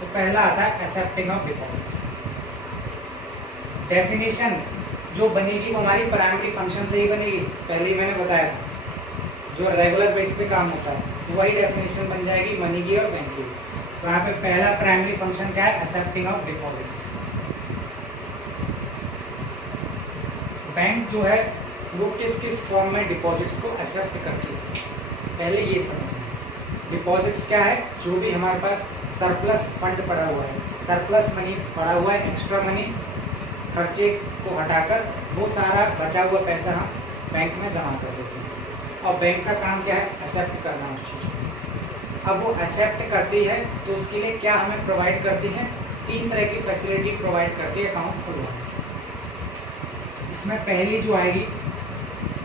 तो पहला आता है एक्सेप्टिंग ऑफ डिपॉजिट्स। डेफिनेशन जो बनेगी वो हमारी प्राइमरी फंक्शन से ही बनेगी, पहले ही मैंने बताया था। जो रेगुलर बेस पे काम होता है वही डेफिनेशन बन जाएगी मनी की और बैंक की। तो यहाँ पे पहला प्राइमरी फंक्शन क्या है, एक्सेप्टिंग ऑफ डिपॉजिट्स। बैंक जो है वो किस किस फॉर्म में डिपॉजिट्स को एक्सेप्ट करती है, पहले ये समझें। डिपॉजिट्स क्या है, जो भी हमारे पास सरप्लस फंड पड़ा हुआ है, सरप्लस मनी पड़ा हुआ है, एक्स्ट्रा मनी, खर्चे को हटाकर वो सारा बचा हुआ पैसा हम बैंक में जमा कर देते हैं। और बैंक का काम क्या है, एक्सेप्ट करना उस चीज़ को। अब वो एक्सेप्ट करती है तो उसके लिए क्या हमें प्रोवाइड करती है, 3 तरह की फैसिलिटी प्रोवाइड करती है अकाउंट खुलवाने। इसमें पहली जो आएगी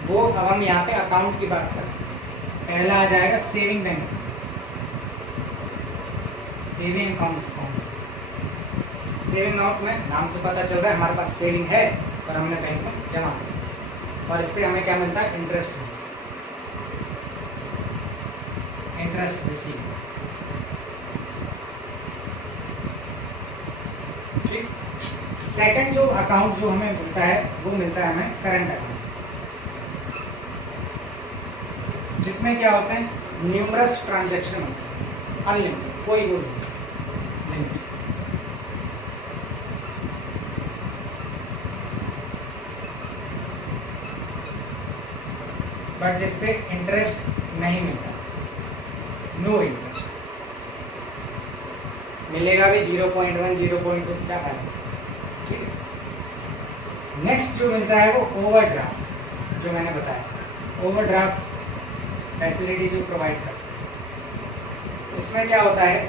वो, अब हम यहाँ पे अकाउंट की बात करें, पहला आ जाएगा saving bank, saving account. Saving account में नाम से पता चल रहा है हमारे पास सेविंग है और हमने बैंक में जमा किया, और इस पर हमें क्या मिलता है, इंटरेस्ट, इंटरेस्ट रिसीव, ठीक। सेकंड जो अकाउंट जो हमें मिलता है वो मिलता है हमें करंट अकाउंट, जिसमें क्या होते हैं, न्यूमरस ट्रांजैक्शन होते हैं, अनलिमिटेड, कोई वो लिमिट। बट जिसपे इंटरेस्ट नहीं मिलता, नो इंटरेस्ट, मिलेगा भी 0.1 0.2 क्या है, ठीक है। नेक्स्ट जो मिलता है वो ओवरड्राफ्ट, जो मैंने बताया ओवरड्राफ्ट फैसिलिटी जो प्रोवाइड करता है। इसमें क्या होता है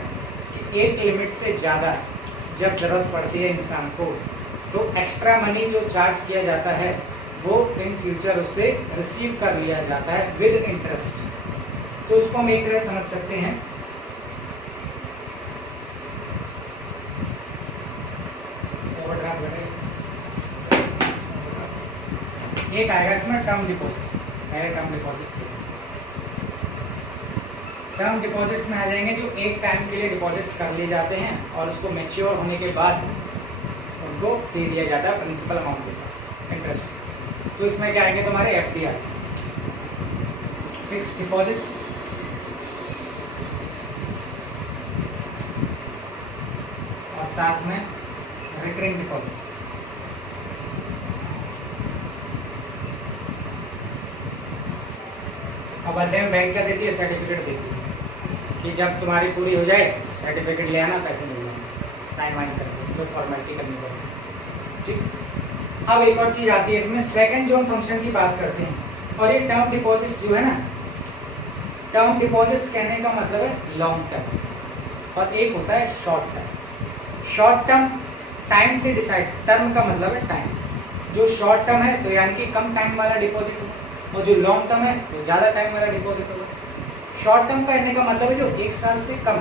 कि एक लिमिट से ज़्यादा जब ज़रूरत पड़ती है इंसान को तो एक्स्ट्रा मनी जो चार्ज किया जाता है वो इन फ्यूचर उससे रिसीव कर लिया जाता है विद इंटरेस्ट। तो उसको हम एक तरह समझ सकते हैं, एक आएगा इसमें term deposit, term deposit. Term deposits में आ जाएंगे जो एक टाइम के लिए डिपॉजिट्स कर लिए जाते हैं और उसको मैच्योर होने के बाद उनको दे दिया जाता है प्रिंसिपल अमाउंट के साथ इंटरेस्ट। तो इसमें क्या आएंगे तुम्हारे एफडीआर, फिक्स डिपॉजिट, और साथ में रिकरिंग डिपॉजिट्स। अब बदले में बैंक क्या देती है, सर्टिफिकेट देती है कि जब तुम्हारी पूरी हो जाए सर्टिफिकेट ले आना, पैसे मिल जाएंगे, साइन वाइन करके तो फॉर्मेलिटी करनी पड़ेगी। ठीक, अब एक और चीज़ आती है इसमें, सेकंड जो हम फंक्शन की बात करते हैं, और ये टर्म डिपॉजिट्स जो है ना, टर्म डिपॉजिट्स कहने का मतलब है लॉन्ग टर्म, और एक होता है short term. Short term time से डिसाइड, टर्म का मतलब है टाइम, जो शॉर्ट टर्म है तो यानी कि कम टाइम वाला डिपॉजिट होगा, और जो लॉन्ग टर्म है वो ज़्यादा टाइम वाला डिपॉजिट होगा। शॉर्ट टर्म कहने का मतलब है जो 1 साल से कम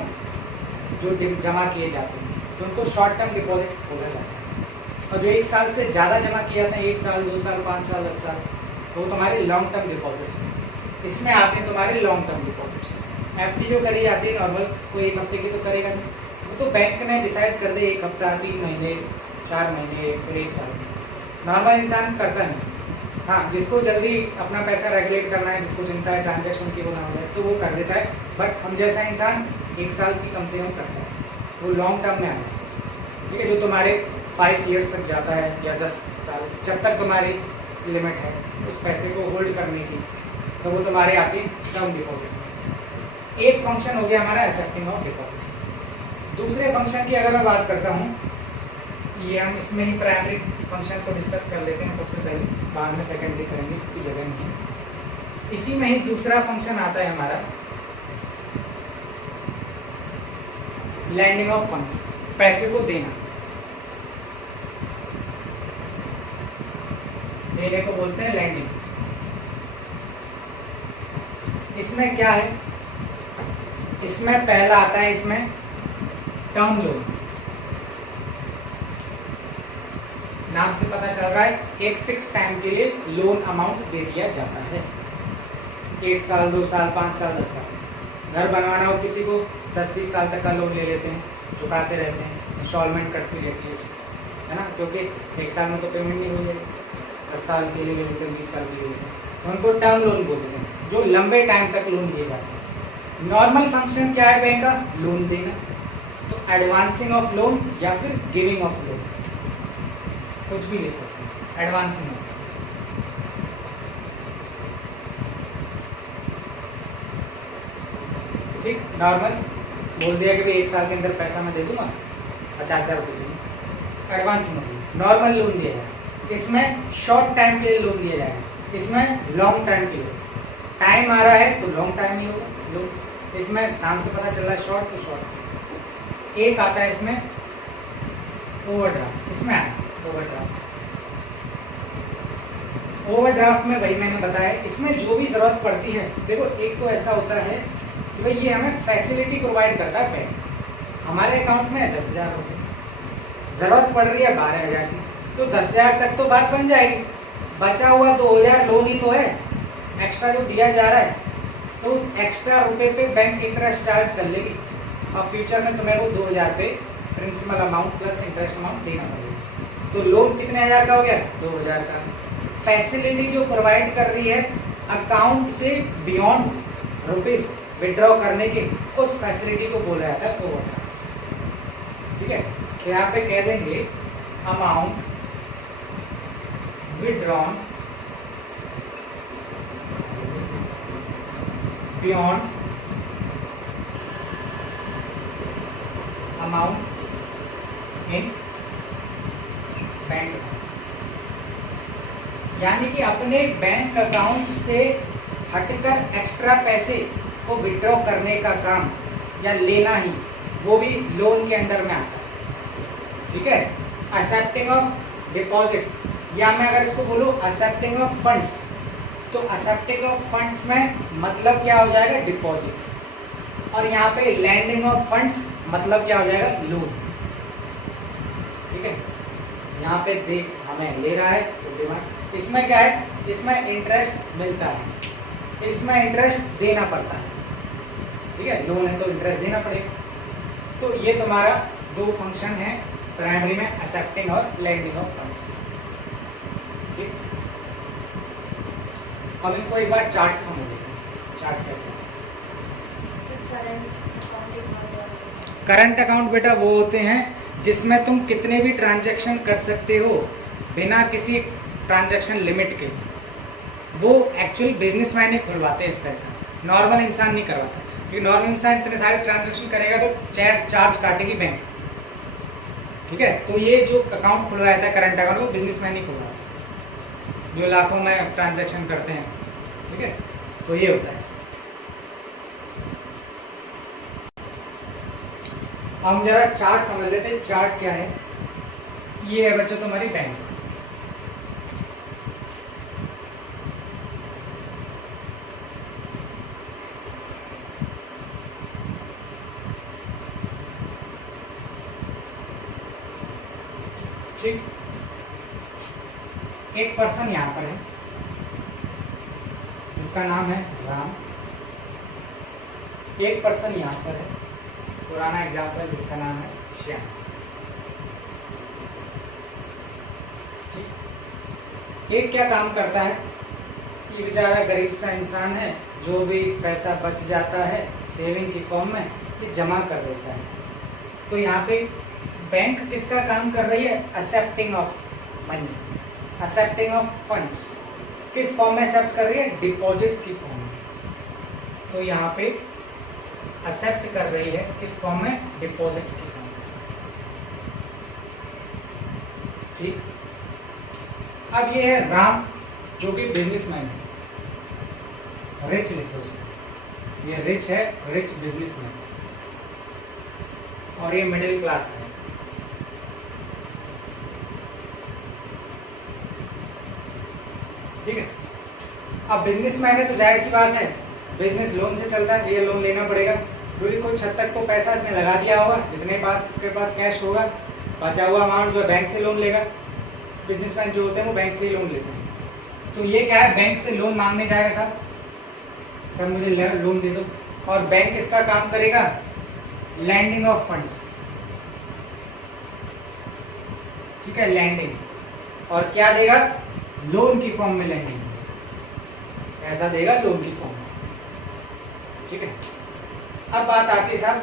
जो जमा किए जाते हैं तो उनको शॉर्ट टर्म डिपॉजिट्स बोला जाता है, और जो 1 साल से ज़्यादा जमा किए जाते हैं, 1 साल 2 साल 5 साल 10 साल, तो वो तुम्हारे लॉन्ग टर्म डिपॉजिट्स इसमें आते हैं, तुम्हारे लॉन्ग टर्म डिपॉजिट्स। एफडी जो करी जाती है नॉर्मल, कोई 1 हफ्ते की तो करेगा नहीं, वो तो बैंक ने डिसाइड कर दे 1 हफ्ता, 3 महीने, 4 महीने, फिर 1 साल। नॉर्मल इंसान करता नहीं। हाँ, जिसको जल्दी अपना पैसा रेगुलेट करना है, जिसको चिंता है ट्रांजैक्शन की वो ना हो जाए, तो वो कर देता है, बट हम जैसा इंसान 1 साल की कम से कम करता है, वो लॉन्ग टर्म में आता है। ठीक है, जो तुम्हारे 5 ईयर्स तक जाता है या 10 साल, जब तक तुम्हारी लिमिट है उस पैसे को होल्ड करने की, तो वो तुम्हारे आते हैं टर्म डिपॉजिट्स। एक फंक्शन हो गया हमारा एक्सेप्टिंग ऑफ डिपॉजिट्स। दूसरे फंक्शन की अगर मैं बात करता हूँ, ये हम इसमें ही प्राइमरी फंक्शन को डिस्कस कर लेते हैं सबसे पहले, बाद में सेकेंडरी करेंगे की जगह नहीं है। इसी में ही दूसरा फंक्शन आता है हमारा लैंडिंग ऑफ फंड्स, पैसे को देना, देने को बोलते हैं लैंडिंग। इसमें क्या है, इसमें पहला आता है इसमें टर्म लोन। नाम से पता चल रहा है एक फिक्स टाइम के लिए लोन अमाउंट दे दिया जाता है, 1 साल 2 साल 5 साल 10 साल। घर बनवाना हो किसी को 10-20 साल तक का लोन ले लेते हैं, चुकाते रहते हैं, इंस्टॉलमेंट कटती रहती है उसकी, है ना, क्योंकि 1 साल में तो पेमेंट नहीं हो जाएगी, 10 साल के लिए ले लेते हैं, 20 साल के लिए लेते हैं, तो उनको टर्म लोन बोलते हैं, जो लंबे टाइम तक लोन दिए जाते हैं। नॉर्मल फंक्शन क्या है बैंक का, लोन देना, तो एडवांसिंग ऑफ लोन या फिर गिविंग ऑफ लोन, कुछ भी ले सकते हैं, एडवांसिंग ऑफ। ठीक, नॉर्मल बोल दिया कि भाई 1 साल के अंदर पैसा मैं दे दूंगा, 50,000 रुपये चाहिए, एडवांसिंग ऑफ नॉर्मल लोन दिया जाएगा। इसमें शॉर्ट टाइम के लिए लोन दिया जाएगा, इसमें लॉन्ग टाइम के लिए, टाइम आ रहा है तो लॉन्ग टाइम ही होगा लोन। इसमें नाम से पता चल रहा है शॉर्ट तो शॉर्ट। एक आता है इसमें ओवरड्राफ्ट, इसमें आया ओवरड्राफ्ट। ओवरड्राफ्ट में भाई मैंने बताया, इसमें जो भी ज़रूरत पड़ती है, देखो एक तो ऐसा होता है कि भाई ये हमें फैसिलिटी प्रोवाइड करता है बैंक। हमारे अकाउंट में 10,000 रुपये, ज़रूरत पड़ रही है 12,000 की, तो 10,000 तक तो बात बन जाएगी, बचा हुआ 2,000 लोन ही तो है, एक्स्ट्रा जो दिया जा रहा है, तो उस एक्स्ट्रा रुपये पे बैंक इंटरेस्ट चार्ज कर लेगी, और फ्यूचर में तुम्हें वो 2,000 रुपये principal amount plus interest amount देना पड़ेगा। तो लोन कितने हज़ार का हो गया, 2,000 का। फैसिलिटी जो प्रोवाइड कर रही है अकाउंट से बियॉन्ड रुपीज विड्रॉ करने के, उस फैसिलिटी को बोला जाता है ओवरड्राफ्ट। ठीक है, तो यहाँ पे कह देंगे amount withdrawn beyond amount in bank, यानी कि अपने बैंक अकाउंट से हटकर एक्स्ट्रा पैसे को विड्रॉ करने का काम या लेना ही, वो भी लोन के अंडर में आता है। ठीक है, एक्सेप्टिंग ऑफ डिपॉजिट्स, या मैं अगर इसको बोलूँ एक्सेप्टिंग ऑफ फंड्स, तो एक्सेप्टिंग ऑफ फंड्स में मतलब क्या हो जाएगा, डिपॉजिट, और यहाँ पे लैंडिंग ऑफ फंड्स मतलब क्या हो जाएगा, लोन। ठीक है, यहाँ पे देख हमें ले रहा है तो डिमांड, इसमें क्या है, इसमें इंटरेस्ट मिलता है, इसमें इंटरेस्ट देना पड़ता है। ठीक है, लोन है तो इंटरेस्ट देना पड़ेगा। तो ये तुम्हारा 2 फंक्शन है प्राइमरी में, एक्सेप्टिंग और लैंडिंग ऑफ फंड्स। ठीक, अब इसको एक बार चार्ट से समझ लेते हैं। चार्ट क्या है, करंट अकाउंट बेटा वो होते हैं जिसमें तुम कितने भी ट्रांजैक्शन कर सकते हो बिना किसी ट्रांजैक्शन लिमिट के, वो एक्चुअल बिजनेसमैन ही खुलवाते हैं इस तरह का। नॉर्मल इंसान नहीं करवाता, क्योंकि नॉर्मल इंसान इतने सारे ट्रांजेक्शन करेगा तो चार्ज काटेगी बैंक, ठीक है। तो ये जो अकाउंट खुलवाया था करंट अकाउंट, वो बिजनेसमैन ही खुलवाया जो लाखों में ट्रांजैक्शन करते हैं, ठीक है। तो ये होता है। हम जरा चार्ट समझ लेते हैं। चार्ट क्या है? ये है बच्चों तुम्हारी बैंक, ठीक। एक पर्सन यहाँ पर है जिसका नाम है राम, एक पर्सन यहाँ पर है, पुराना एग्जाम्पल, जिसका नाम है श्याम, ठीक। एक क्या काम करता है, ये बेचारा गरीब सा इंसान है, जो भी पैसा बच जाता है सेविंग की फॉर्म में ये जमा कर देता है। तो यहाँ पे बैंक किसका काम कर रही है? Accepting of money, accepting of funds. किस फॉर्म में एक्सेप्ट कर रही है? डिपॉजिट्स की फॉर्म में। तो यहाँ पे एक्सेप्ट कर रही है किस फॉर्म में? डिपॉजिट्स की फॉर्म में, ठीक। अब ये है राम, जो कि बिजनेसमैन है, रिच लिखो उसको, ये रिच है, रिच बिजनेसमैन, और ये मिडिल क्लास है, ठीक है। अब बिजनेसमैन है तो जाहिर सी बात है बिजनेस लोन से चलता है, ये लोन लेना पड़ेगा, क्योंकि कुछ हद तक तो पैसा इसने लगा दिया होगा, जितने पास इसके पास कैश होगा, बचा हुआ अमाउंट जो है बैंक से लोन लेगा। बिजनेसमैन जो होते हैं वो बैंक से ही लोन लेते हैं। तो ये क्या है? बैंक से लोन मांगने जाएगा, साहब सर मुझे लोन दे दो, और बैंक इसका काम करेगा लैंडिंग ऑफ फंड्स, ठीक है, लैंडिंग। और क्या देगा? लोन की फॉर्म में लैंडिंग, ऐसा देगा लोन की फॉर्म में, ठीक है। अब बात आती है साहब,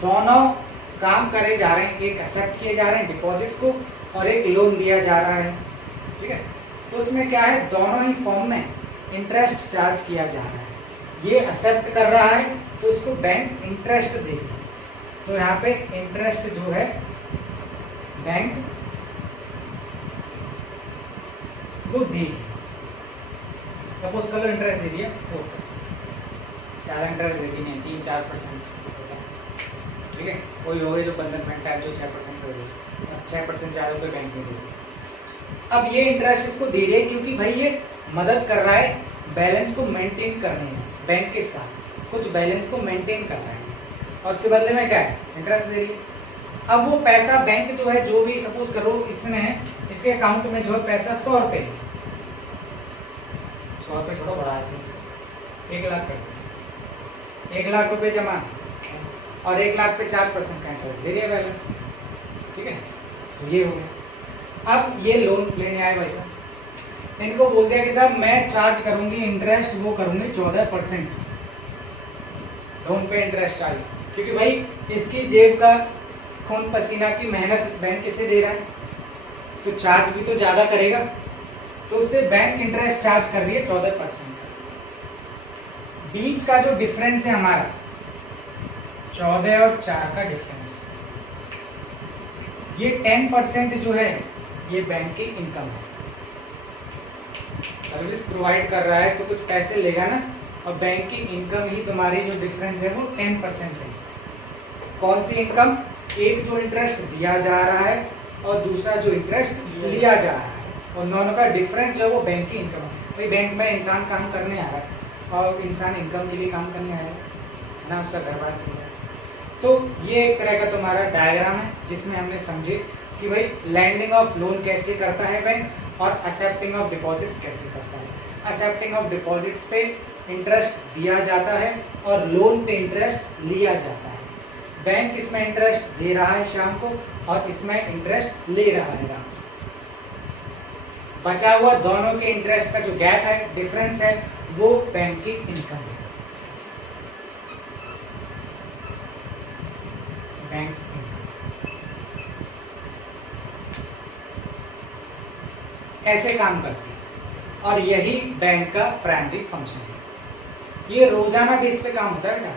दोनों काम करे जा रहे हैं, एक एक्सेप्ट किए जा रहे हैं डिपॉजिट्स को, और एक लोन दिया जा रहा है, ठीक है। तो उसमें क्या है? दोनों ही फॉर्म में इंटरेस्ट चार्ज किया जा रहा है। ये एक्सेप्ट कर रहा है तो उसको बैंक इंटरेस्ट देगी, तो यहाँ पे इंटरेस्ट जो है बैंक वो देगी। सपोज करो इंटरेस्ट दे दिया 4%, ज़्यादा इंटरेस्ट देती नहीं, 3-4%, ठीक है। कोई होगा जो बंधन बैंक टाइप जो 6% कर देगी, 6% ज़्यादा कोई बैंक नहीं देगी। अब ये इंटरेस्ट इसको दे रही है क्योंकि भाई ये मदद कर रहा है बैलेंस को मेंटेन करने में, बैंक के साथ कुछ बैलेंस को मेंटेन कर रहा है, और उसके बदले में क्या है? इंटरेस्ट दे रही है। अब वो पैसा बैंक जो है, जो भी सपोज करो इसने इसके अकाउंट में जो है पैसा 100 रुपये, 100 रुपये छोड़ो बढ़ा देते हैं, 1 लाख करते हैं, 1 लाख रुपये जमा, और 1 लाख पे 4% का इंटरेस्ट दे रही है बैलेंस, ठीक है। तो ये हो गया। अब ये लोन लेने आए भाई साहब, इनको बोल दिया कि साहब मैं चार्ज करूंगी इंटरेस्ट, वो करूंगी 14% लोन पे इंटरेस्ट चार्ज, क्योंकि भाई इसकी जेब का खून पसीना की मेहनत बैंक इसे दे रहा है, तो चार्ज भी तो ज़्यादा करेगा, तो उससे बैंक इंटरेस्ट चार्ज कर रही है 14%। बीच का जो डिफरेंस है हमारा 14 और 4 का डिफरेंस, ये 10% जो है ये बैंक की इनकम है। सर्विस प्रोवाइड कर रहा है तो कुछ पैसे लेगा ना, और बैंक की इनकम ही तुम्हारी जो डिफरेंस है वो 10% है। कौन सी इनकम? एक जो इंटरेस्ट दिया जा रहा है और दूसरा जो इंटरेस्ट लिया जा रहा है, और दोनों का डिफरेंस जो है वो बैंक की इनकम है। भाई बैंक में इंसान काम करने आ रहा है और इंसान इनकम के लिए काम करने आया है ना, उसका घर बार चल रहा है। तो ये एक तरह का तुम्हारा डायग्राम है जिसमें हमने समझे कि भाई लैंडिंग ऑफ लोन कैसे करता है बैंक, और एक्सेप्टिंग ऑफ डिपॉजिट्स कैसे करता है। एक्सेप्टिंग ऑफ डिपॉजिट्स पे इंटरेस्ट दिया जाता है और लोन पे इंटरेस्ट लिया जाता है। बैंक इसमें इंटरेस्ट दे रहा है शाम को, और इसमें इंटरेस्ट ले रहा है राम से। बचा हुआ दोनों के इंटरेस्ट का जो गैप है, डिफरेंस है, वो बैंक की इनकम है, बैंक्स इनकम। ऐसे काम करती है, और यही बैंक का प्राइमरी फंक्शन है। ये रोजाना बेस पे काम होता है बेटा।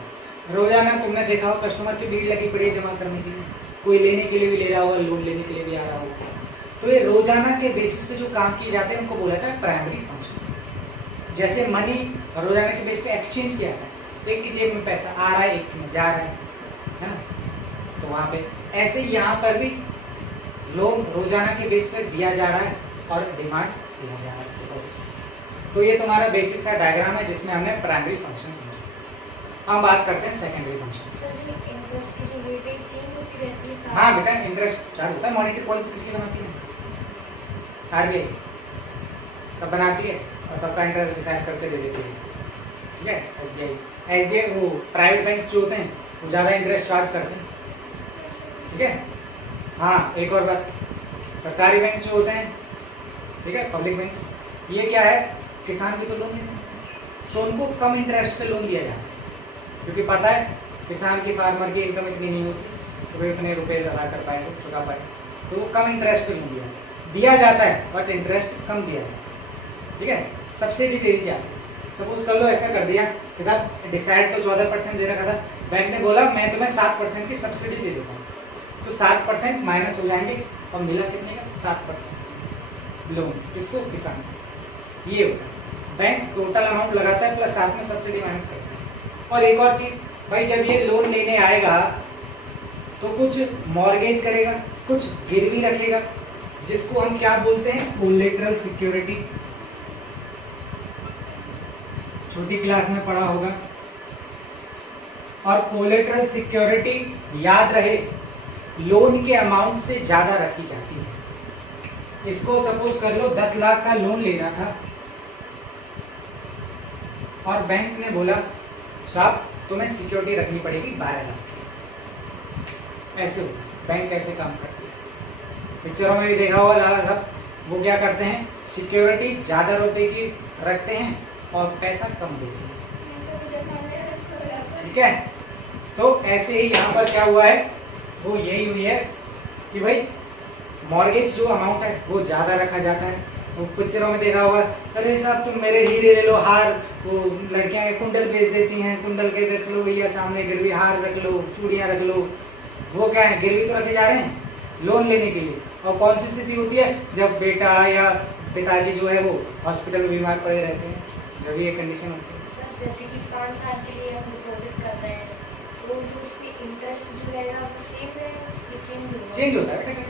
रोजाना तुमने देखा हो कस्टमर की भीड़ लगी पड़ी है जमा करने के लिए, कोई लेने के लिए भी ले रहा होगा, लोन लेने के लिए भी आ रहा होगा। तो ये रोजाना के बेसिस पे जो काम किए जाते हैं उनको बोला जाता है प्राइमरी फंक्शन। जैसे मनी रोजाना के बेस पे एक्सचेंज किया जाता है, एक की जेब में पैसा आ रहा है, एक में जा रहा है ना। तो वहाँ पे ऐसे ही यहाँ पर भी लोन रोजाना के बेस पे दिया जा रहा है और डिमांड दिया जा रहा है डिपॉजिट। तो ये तुम्हारा बेसिक सा डायग्राम है जिसमें हमने प्राइमरी फंक्शन समझा। अब बात करते हैं सेकेंडरी फंक्शन। इंटरेस्ट की जो रेट है चेंज होती रहती है साथ हाँ बेटा, इंटरेस्ट चार्ज होता है। मॉनेटरी पॉलिसी किसकी बनाती है? आरबीआई सब बनाती है और सबका इंटरेस्ट डिसाइड करके दे देती है। ठीक है, एसबीआई वो प्राइवेट बैंक जो होते हैं वो ज़्यादा इंटरेस्ट चार्ज करते हैं। ठीक है, हाँ एक और बात, सरकारी बैंक जो होते हैं, ठीक है, पब्लिक बैंक्स, ये क्या है, किसान भी तो लोन देते हैं तो उनको कम इंटरेस्ट पे लोन दिया जाता है, क्योंकि पता है किसान की फार्मर की इनकम इतनी नहीं होती तो वे उतने रुपए अदा कर पाएंगे, चुका पाए, तो वो कम इंटरेस्ट पे लोन दिया जाता है बट इंटरेस्ट कम दिया जाता है। ठीक है, सब्सिडी दे दी जाती है। सपोज कर लो ऐसा कर दिया कि साहब डिसाइड तो 14% दे रखा था, बैंक ने बोला मैं तुम्हें 7% की सब्सिडी दे देता हूँ, तो 7% माइनस हो जाएंगे और मिला कितने का? 7% लोन। किसको? किसान। ये होता है, बैंक टोटल अमाउंट लगाता है प्लस साथ में सब्सिडी माइनस करता है। और एक और चीज भाई, जब ये लोन लेने आएगा तो कुछ मॉर्गेज करेगा, कुछ गिरवी रखेगा, जिसको हम क्या बोलते हैं? Collateral security. छोटी क्लास में पढ़ा होगा। और कोलेटरल सिक्योरिटी याद रहे लोन के अमाउंट से ज्यादा रखी जाती है। इसको सपोज कर लो 10 लाख का लोन लेना था और बैंक ने बोला साहब तुम्हें सिक्योरिटी रखनी पड़ेगी 12 लाख। ऐसे होता है, बैंक कैसे काम करती है। पिक्चरों में भी देखा होगा लाला साहब, वो क्या करते हैं? सिक्योरिटी ज्यादा रुपए की रखते हैं और पैसा कम देते हैं। ठीक है, तो ऐसे ही यहाँ पर क्या हुआ है, वो यही हुई है कि भाई मॉर्गेज जो अमाउंट है वो ज़्यादा रखा जाता है। वो पिक्चरों में देखा होगा, अरे साहब तुम मेरे हीरे ले लो, हार, वो लड़कियां के कुंडल बेच देती हैं, कुंडल के रख लो भैया सामने, गिरवी हार रख लो, चूड़ियाँ रख लो। वो क्या है, गिरवी तो रखे जा रहे हैं लोन लेने के लिए। और कौन सी स्थिति होती है? जब बेटा या पिताजी जो है वो हॉस्पिटल में बीमार पड़े रहते हैं, जब ये कंडीशन होती है। सर जैसे कि 5 साल के लिए हम डिपॉजिट कर रहे हैं तो जो उस पर इंटरेस्ट जो रहेगा वो सेम रहेगा कि चेंज होता है बेटा।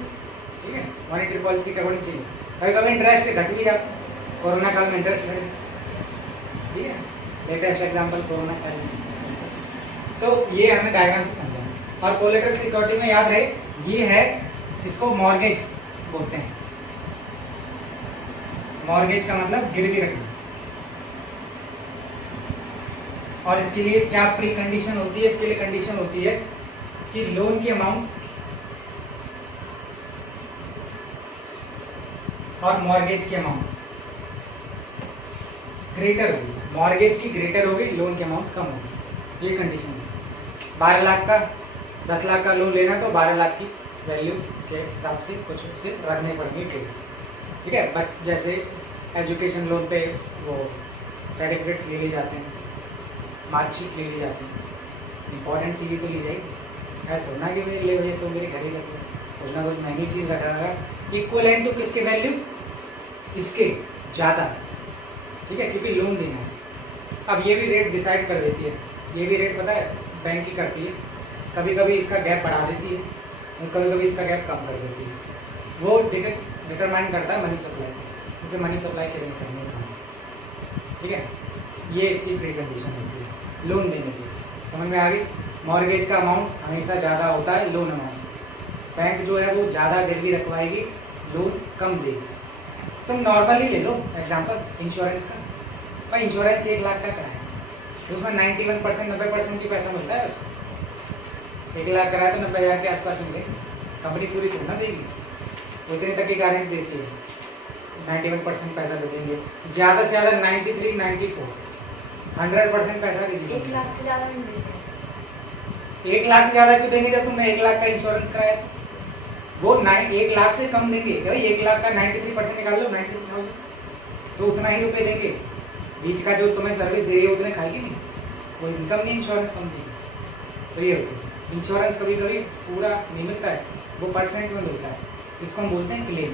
ठीक है, मॉनेटरी पॉलिसी का अकॉर्डिंग चेंज। कभी कभी इंटरेस्ट घट भी जाता है, कोरोना काल में इंटरेस्ट घटे। ठीक है, लेटेस्ट एग्जांपल कोरोना काल में। तो ये हमने डायग्राम से समझा। और कोलेटरल सिक्योरिटी में याद रहे, ये है, इसको मॉर्गेज बोलते हैं। मॉर्गेज का मतलब गिरवी रखना। और इसके लिए क्या प्री कंडीशन होती है? इसके लिए कंडीशन होती है कि लोन की अमाउंट और मॉर्गेज की अमाउंट ग्रेटर होगी। मॉर्गेज की ग्रेटर होगी, लोन की अमाउंट कम होगी। ये कंडीशन है। 12 लाख का 10 लाख का लोन लेना तो 12 लाख की वैल्यू के हिसाब से कुछ उसे रखने पड़ेंगे। ठीक है, बट जैसे एजुकेशन लोन पे वो सर्टिफिकेट्स ले लिए जाते हैं, मार्कशीट ले ली जाती है, इंपॉर्टेंट चीज़ें तो ली जाएगी। है तो ना कि मेरे ले भैया तो मेरे घर ही रख लो, कुछ ना कुछ महंगी चीज़ रखा होगा इक्वलेंट टू किसके वैल्यू? इसके ज़्यादा। ठीक है, क्योंकि लोन देना है। अब ये भी रेट डिसाइड कर देती है। ये भी रेट पता है बैंक की करती है। कभी कभी इसका गैप बढ़ा देती है और कभी कभी इसका गैप कम कर देती है। वो डिटरमाइन करता है मनी सप्लाई, उसे मनी सप्लाई के लिए करने का। ठीक है, ये इसकी प्री कंडीशन होती है लोन देने की। समझ में आ गई? मॉर्गेज का अमाउंट हमेशा ज़्यादा होता है लोन अमाउंट से। बैंक जो है वो ज़्यादा गिरवी रखवाएगी, लोन कम देगी। तुम नॉर्मली ले लो एग्जांपल इंश्योरेंस का। भाई इंश्योरेंस 1 लाख का कराए तो उसमें 91% 90% की पैसा मिलता है। बस 1 लाख कराए तो 90,000 के आसपास मिले। कंपनी पूरी थोड़ी ना देगी, उतने तक की गारंटी देती है। 91% पैसा दे देंगे, ज़्यादा से ज़्यादा 93, 94, 100% पैसा किसी को 1 लाख से ज़्यादा नहीं देते। 1 लाख से ज़्यादा क्यों देंगे? जब तुमने 1 लाख का इंश्योरेंस कराया वो 1 लाख से कम देंगे। भाई 1 लाख का 93% निकाल लो, 93,000 तो उतना ही रुपए देंगे। बीच का जो तुम्हें सर्विस दे रही है उतने खाएगी नहीं। वो इनकम नहीं इंश्योरेंस कंपनी की। तो ये होती है इंश्योरेंस कभी कभी पूरा नहीं मिलता है, वो परसेंट में मिलता है, इसको हम बोलते हैं क्लेम।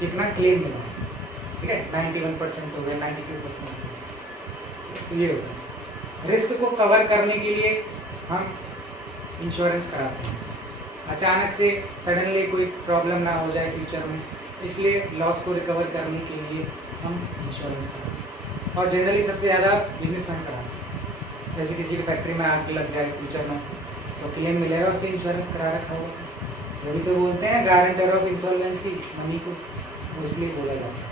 कितना क्लेम मिला, ठीक है, 91% हो गया, 92% हो गया। तो ये होता है रिस्क को कवर करने के लिए हम इंश्योरेंस कराते हैं। अचानक से सडनली कोई प्रॉब्लम ना हो जाए फ्यूचर में, इसलिए लॉस को रिकवर करने के लिए हम इंश्योरेंस कराते हैं। और जनरली सबसे ज़्यादा बिजनेसमैन कराते हैं। जैसे किसी की फैक्ट्री में आग लग जाए फ्यूचर में तो क्लेम मिलेगा, उसे इंश्योरेंस करा रखा होगा। वो भी तो बोलते हैं गारंटर ऑफ इंसॉल्वेंसी मनी को, वो इसलिए बोला जाता है।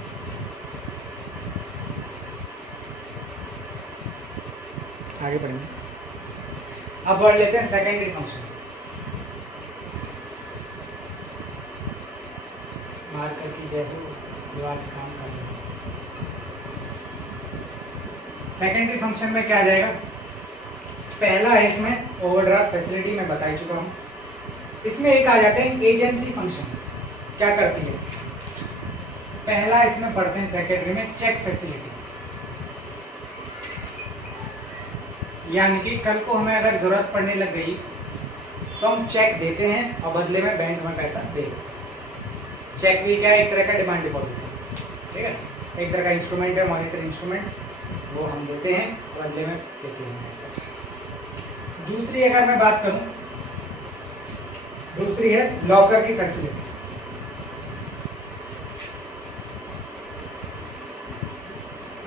आगे बढ़ेंगे, अब बढ़ लेते हैं सेकेंडरी फंक्शन। मार्कर की जय हो जो आज काम कर रहे हैं। सेकेंडरी फंक्शन में क्या आ जाएगा? पहला है इसमें ओवरड्राफ्ट फैसिलिटी, मैं बता ही चुका हूं। इसमें एक आ जाते हैं एजेंसी फंक्शन। क्या करती है? पहला इसमें पढ़ते हैं सेकेंडरी में चेक फैसिलिटी, यानी कि कल को हमें अगर जरूरत पड़ने लग गई तो हम चेक देते हैं और बदले में बैंक में पैसा दे। चेक भी क्या है? एक तरह का डिमांड डिपॉजिट है, ठीक है, एक तरह का इंस्ट्रूमेंट है, मॉनिटरी इंस्ट्रूमेंट, वो हम देते हैं बदले में देते हैं। दूसरी अगर मैं बात करूं, दूसरी है लॉकर की फैसिलिटी।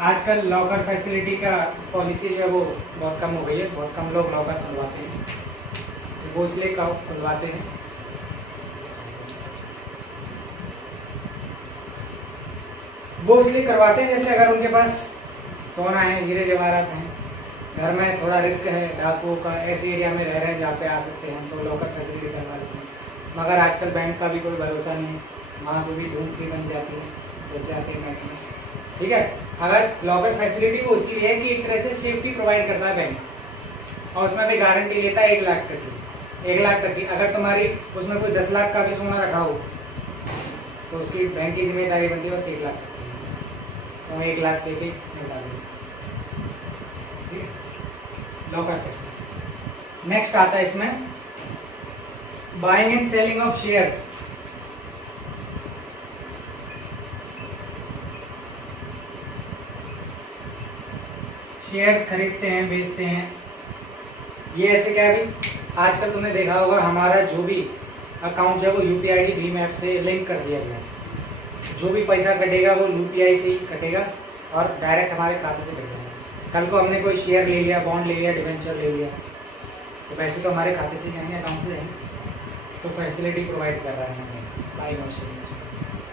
आजकल लॉकर फैसिलिटी का पॉलिसी जो है वो बहुत कम हो गई है, बहुत कम लोग लॉकर खुलवाते हैं, तो वो इसलिए खुलवाते हैं। वो इसलिए करवाते हैं जैसे अगर उनके पास सोना है, हीरे जवाहरात हैं, घर में थोड़ा रिस्क है, डाकुओं का, ऐसे एरिया में रह रहे हैं जहाँ पे आ सकते हैं, तो लॉकर फैसिलिटी करवा देते हैं। मगर आजकल बैंक का भी कोई भरोसा नहीं है, वहाँ पे भी धूप की बन जाती है, बच जाते हैं बैंक में, ठीक है। अगर लॉकर फैसिलिटी वो इसलिए है कि एक तरह से सेफ्टी प्रोवाइड करता है बैंक, और उसमें भी गारंटी लेता है 1 लाख तक की, 1 लाख तक की। अगर तुम्हारी उसमें कोई 10 लाख का भी सोना रखा हो तो उसकी बैंक की जिम्मेदारी बनती है बस 1 लाख तक की, तो 1 लाख दे के निकाल दें, ठीक है, लॉकर फैसिलिटी। नेक्स्ट आता है इसमें buying and selling of shares. Shares खरीदते हैं, बेचते हैं। ये ऐसे क्या है? आजकल तुमने देखा होगा हमारा जो भी अकाउंट है वो यूपीआईडी भीम ऐप से लिंक कर दिया गया है। जो भी पैसा कटेगा वो यूपीआई से ही कटेगा और डायरेक्ट हमारे खाते से कटेगा। कल को हमने कोई शेयर ले लिया, बॉन्ड ले लिया, डिवेंचर ले लिया, तो पैसे तो हमारे खाते से जाएंगे, अकाउंट से जाएंगे। तो फैसिलिटी प्रोवाइड कर रहा है हमें बाइंग और सेलिंग,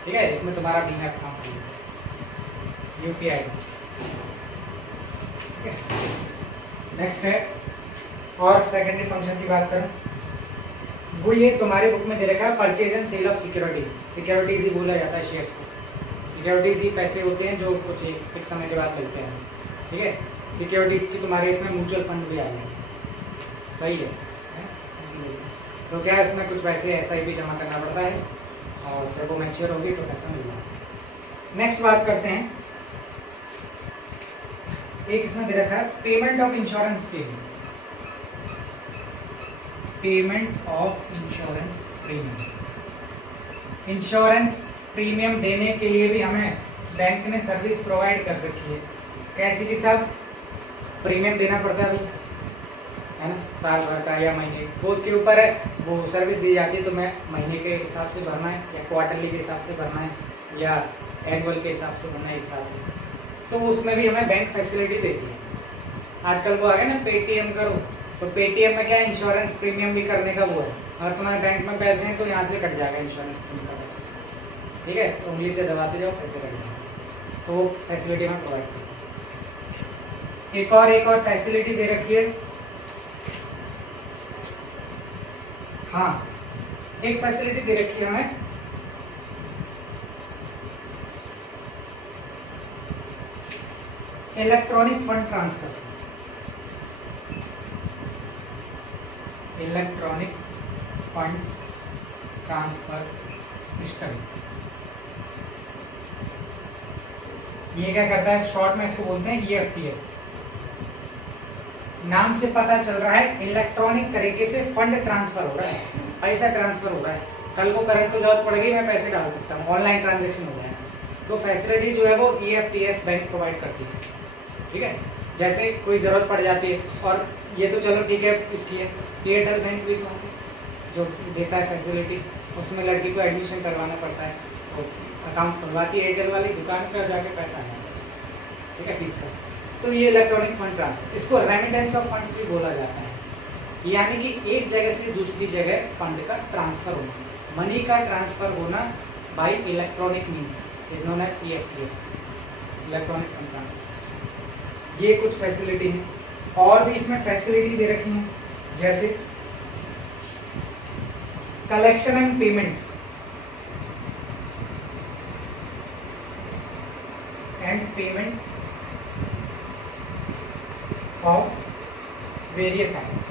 ठीक है। इसमें तुम्हारा भीम ऐप काम करेगा, यूपीआई, ठीक है। नेक्स्ट है, और सेकेंडरी फंक्शन की बात करूं, वो ये तुम्हारे बुक में दे रखा है purchase and sale of security. Securities ही बोला जाता है शेयर्स को। सिक्योरिटीज ही पैसे होते हैं जो कुछ एक फिक्स समय के बाद मिलते हैं, ठीक है। सिक्योरिटीज की तुम्हारे इसमें म्यूचुअल फंड भी आ जाएंगे, सही है? तो क्या है, उसमें कुछ पैसे SIP जमा करना पड़ता है और जब वो मैच्योर होगी तो पैसा मिल जाएगा। नेक्स्ट बात करते हैं, एक इसमें दे रखा है payment of insurance premium. Payment of insurance premium, insurance premium देने के लिए भी हमें बैंक ने सर्विस प्रोवाइड कर रखी है। कैसी की साहब? प्रीमियम देना पड़ता है भाई, है ना, साल भर का या महीने, वो उसके ऊपर है, वो सर्विस दी जाती है। तो मैं महीने के हिसाब से भरना है या क्वार्टरली के हिसाब से भरना है या एनुअल के हिसाब से भरना है एक साल में, तो उसमें भी हमें बैंक फैसिलिटी देती है। आजकल वो आ गया ना पेटीएम करो, तो पेटीएम में क्या है, इंश्योरेंस प्रीमियम भी करने का वो है। अगर तुम्हारे बैंक में पैसे हैं तो यहाँ से कट जाएगा इंश्योरेंस प्रीमियम का पैसा, ठीक है, तो उंगली से दबाते जाओ पैसे कट जाएंगे, तो वो फैसिलिटी हम प्रोवाइड करते हैं। एक और फैसिलिटी दे रखी है, हाँ, एक फैसिलिटी दे रखी है हमें, electronic fund transfer. Electronic fund transfer system, ये क्या करता है? शॉर्ट में इसको बोलते हैं EFTS, नाम से पता चल रहा है इलेक्ट्रॉनिक तरीके से फंड ट्रांसफर हो रहा है, पैसा ट्रांसफर हो रहा है। कल को करंट को जरूरत पड़ेगी, मैं पैसे डाल सकता हूँ, ऑनलाइन ट्रांजेक्शन हो जाएगा। तो फैसिलिटी जो है वो EFTS बैंक प्रोवाइड करती है, ठीक है। जैसे कोई ज़रूरत पड़ जाती है, और ये तो चलो ठीक है इसकी है, एयरटेल बैंक भी जो देता है फैसिलिटी, उसमें लड़की को एडमिशन करवाना पड़ता है, तो अकाउंट खुलवाती है एयरटेल वाली दुकान पे और जाके पैसा आ जाता है, ठीक है, फीस का। तो ये इलेक्ट्रॉनिक फंड ट्रांसफर, इसको रेमिटेंस ऑफ फंड्स भी बोला जाता है, यानी कि एक जगह से दूसरी जगह फंड का ट्रांसफर होना, मनी का ट्रांसफर होना by electronic means is known as EFTS, electronic fund transfer system. ये कुछ फैसिलिटी है, और भी इसमें फैसिलिटी दे रखी है, जैसे collection and payment of various items.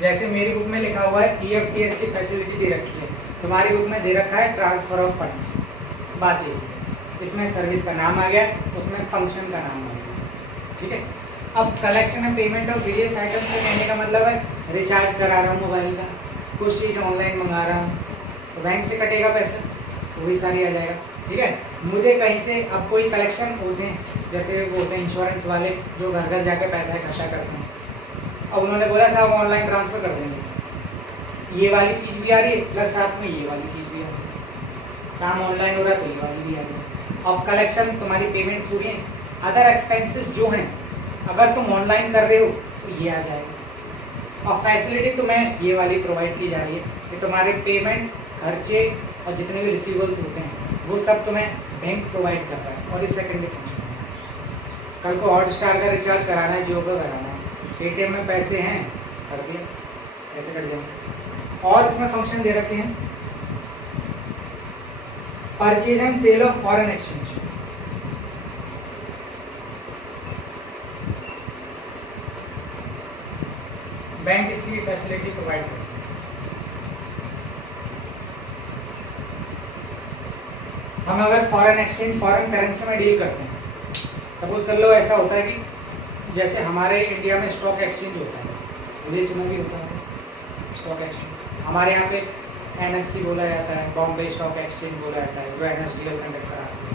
जैसे मेरी बुक में लिखा हुआ है EFTS की फैसिलिटी दे रखी है, तुम्हारी बुक में दे रखा है ट्रांसफर ऑफ फंड्स। बात ये इसमें सर्विस का नाम आ गया, उसमें फंक्शन का नाम आ गया, ठीक है। अब collection and payment of various items का कहने का मतलब है रिचार्ज करा रहा हूँ मोबाइल का, कुछ चीज़ ऑनलाइन मंगा रहा हूँ, तो बैंक से कटेगा पैसा, तो वही सारी आ जाएगा, ठीक है। मुझे कहीं से अब कोई कलेक्शन होते हैं, जैसे वो होते हैं इंश्योरेंस वाले जो घर घर जाके पैसा इकट्ठा करते हैं, अब उन्होंने बोला साहब ऑनलाइन ट्रांसफ़र कर देंगे, ये वाली चीज़ भी आ रही है प्लस साथ में ये वाली चीज़ भी आ रही है, काम ऑनलाइन हो रहा है तो ये वाली भी आ रही है। अब कलेक्शन तुम्हारी पेमेंट्स हो रही हैं, अदर एक्सपेंसेस जो हैं अगर तुम ऑनलाइन कर रहे हो तो ये आ जाएगा, और फैसिलिटी तुम्हें ये वाली प्रोवाइड की जा रही है कि तुम्हारे पेमेंट, खर्चे और जितने भी रिसीवेबल्स होते हैं वो सब तुम्हें बैंक प्रोवाइड कर रहा है, और इस सेकेंडरी फंक्शन कल को हॉटस्टार का रिचार्ज कराना है, जियो का कराना है, पेटीएम में पैसे हैं कर दिए, पैसे कट गए। और इसमें फंक्शन दे रखे हैं purchase and sale of foreign exchange. Bank इसकी भी फैसिलिटी प्रोवाइड करती है। हम अगर फॉरेन एक्सचेंज, फॉरेन करेंसी में डील करते हैं, सपोज कर लो ऐसा होता है कि जैसे हमारे इंडिया में स्टॉक एक्सचेंज होता है, विदेशों में भी होता है स्टॉक एक्सचेंज, हमारे यहाँ पे NSE बोला जाता है, बॉम्बे स्टॉक एक्सचेंज बोला जाता है, जो NSDL कंडक्ट कराते हैं,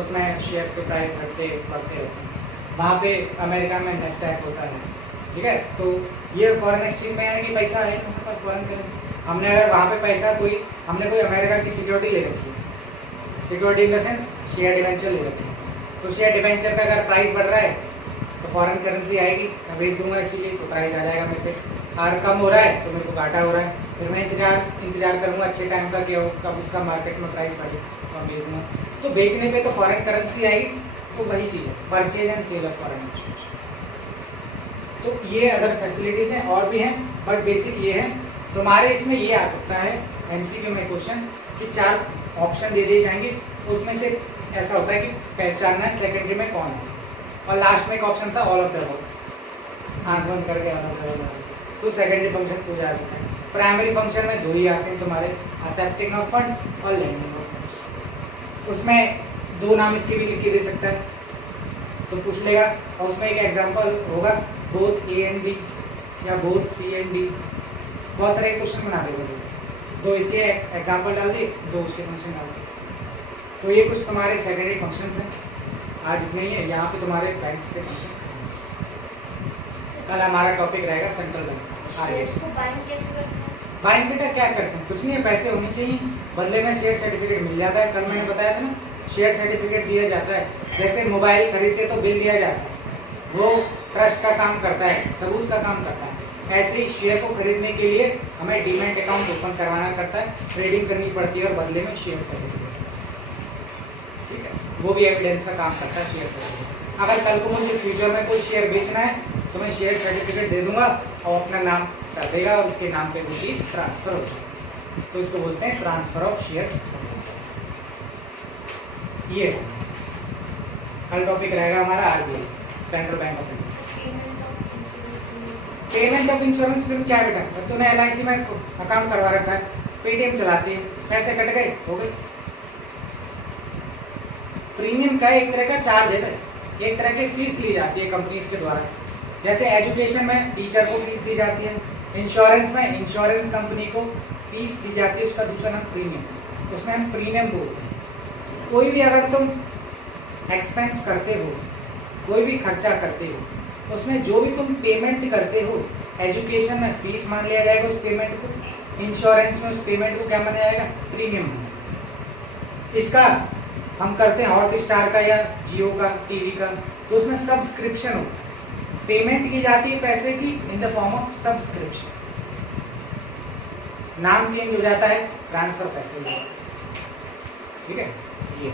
उसमें शेयर्स के प्राइस घटते बढ़ते रहते हैं। वहाँ पे अमेरिका में NASDAQ होता है, ठीक है। तो ये फॉरेन एक्सचेंज में है कि पैसा है हमारे पास फॉरेन करेंसी, हमने अगर वहाँ पे पैसा हमने कोई अमेरिका की सिक्योरिटी ले रखी है, security in the sense share debenture ले रखी है, तो शेयर डिवेंचर का अगर प्राइस बढ़ रहा है तो फॉरेन करेंसी आएगी, मैं बेच दूंगा इसीलिए, तो प्राइस आ जाएगा मेरे पे। और कम हो रहा है तो मेरे को घाटा हो रहा है, फिर मैं इंतजार करूंगा अच्छे टाइम का कि कब उसका मार्केट में प्राइस बढ़े और बेच दूंगा, तो बेचने पे तो फॉरेन करेंसी आएगी। तो वही चीज़ है purchase and sale of foreign exchange. तो ये अदर फैसिलिटीज़ हैं और भी हैं, बट बेसिक ये है। तुम्हारे इसमें ये आ सकता है MCQ में क्वेश्चन कि 4 ऑप्शन दे दिए जाएंगे, उसमें से ऐसा होता है कि पहचानना है सेकेंडरी में कौन है, और लास्ट में एक ऑप्शन था ऑल ऑफ द अबव, आंख बंद करके ऑल ऑफ द अबव, तो सेकेंडरी फंक्शन पूछा जा सकता है। प्राइमरी फंक्शन में 2 ही आते हैं तुम्हारे, एक्सेप्टिंग ऑफ फंड्स और लैंडिंग ऑफ फंड्स। उसमें 2 नाम इसके भी लिख के दे सकता है, तो पूछ लेगा, और उसमें एक एग्जांपल होगा बोथ A एंड B या बोथ C एंड D, बहुत तरह के क्वेश्चन बना देगा। 2 इसके एग्जांपल डाल दिए, 2 उसके फंक्शन डाल दिए। तो ये कुछ तुम्हारे सेकेंडरी फंक्शंस हैं। आज इतने ही है, यहाँ पे तुम्हारे बैंक्स के फंक्शन। कल हमारा टॉपिक रहेगा सेंट्रल बैंक। शेयर्स को बाइंग कैसे करते हैं? बाइंग बेटा क्या करते हैं, कुछ नहीं है, पैसे होने चाहिए, बदले में शेयर सर्टिफिकेट मिल जाता है। कल मैंने बताया था ना, शेयर सर्टिफिकेट दिया जाता है। जैसे मोबाइल खरीदते तो बिल दिया जाता है, वो ट्रस्ट का काम करता है, सबूत का काम करता है। ऐसे ही शेयर को खरीदने के लिए हमें डीमैट अकाउंट ओपन करवाना पड़ता है, ट्रेडिंग करनी पड़ती है, और बदले में शेयर सर्टिफिकेट, ठीक है, वो भी एविडेंस का काम करता है शेयर सर्टिफिकेट। अगर कल को मुझे फ्यूचर में कोई शेयर बेचना है तो मैं शेयर सर्टिफिकेट दे दूंगा और अपना नाम कर देगा, और उसके नाम पे वो चीज़ ट्रांसफर हो जाएगी, तो इसको बोलते हैं ट्रांसफर ऑफ शेयर। ये कल टॉपिक रहेगा हमारा RBI, central bank of India. Payment of insurance फिर क्या बेटा, तूने LIC में अकाउंट करवा रखा है, पेटीएम चलाती है, पैसे कट गए, हो गए। प्रीमियम का एक तरह का चार्ज है, एक तरह की फीस ली जाती है कंपनीज के द्वारा। जैसे एजुकेशन में टीचर को फीस दी जाती है, इंश्योरेंस में इंश्योरेंस कंपनी को फीस दी जाती है, उसका दूसरा नाम प्रीमियम, उसमें हम प्रीमियम बोलते हैं। कोई भी अगर तुम एक्सपेंस करते हो, कोई भी खर्चा करते हो, उसमें जो भी तुम पेमेंट करते हो, एजुकेशन में फीस मान लिया जाएगा उस पेमेंट को, इंश्योरेंस में उस पेमेंट को क्या माना जाएगा, प्रीमियम। इसका हम करते हैं हॉटस्टार का या जियो का टीवी का, तो उसमें सब्सक्रिप्शन होता है, पेमेंट की जाती है पैसे की in the form of subscription, नाम चेंज हो जाता है, ट्रांसफर पैसे हो जाता है। ठीक है, ये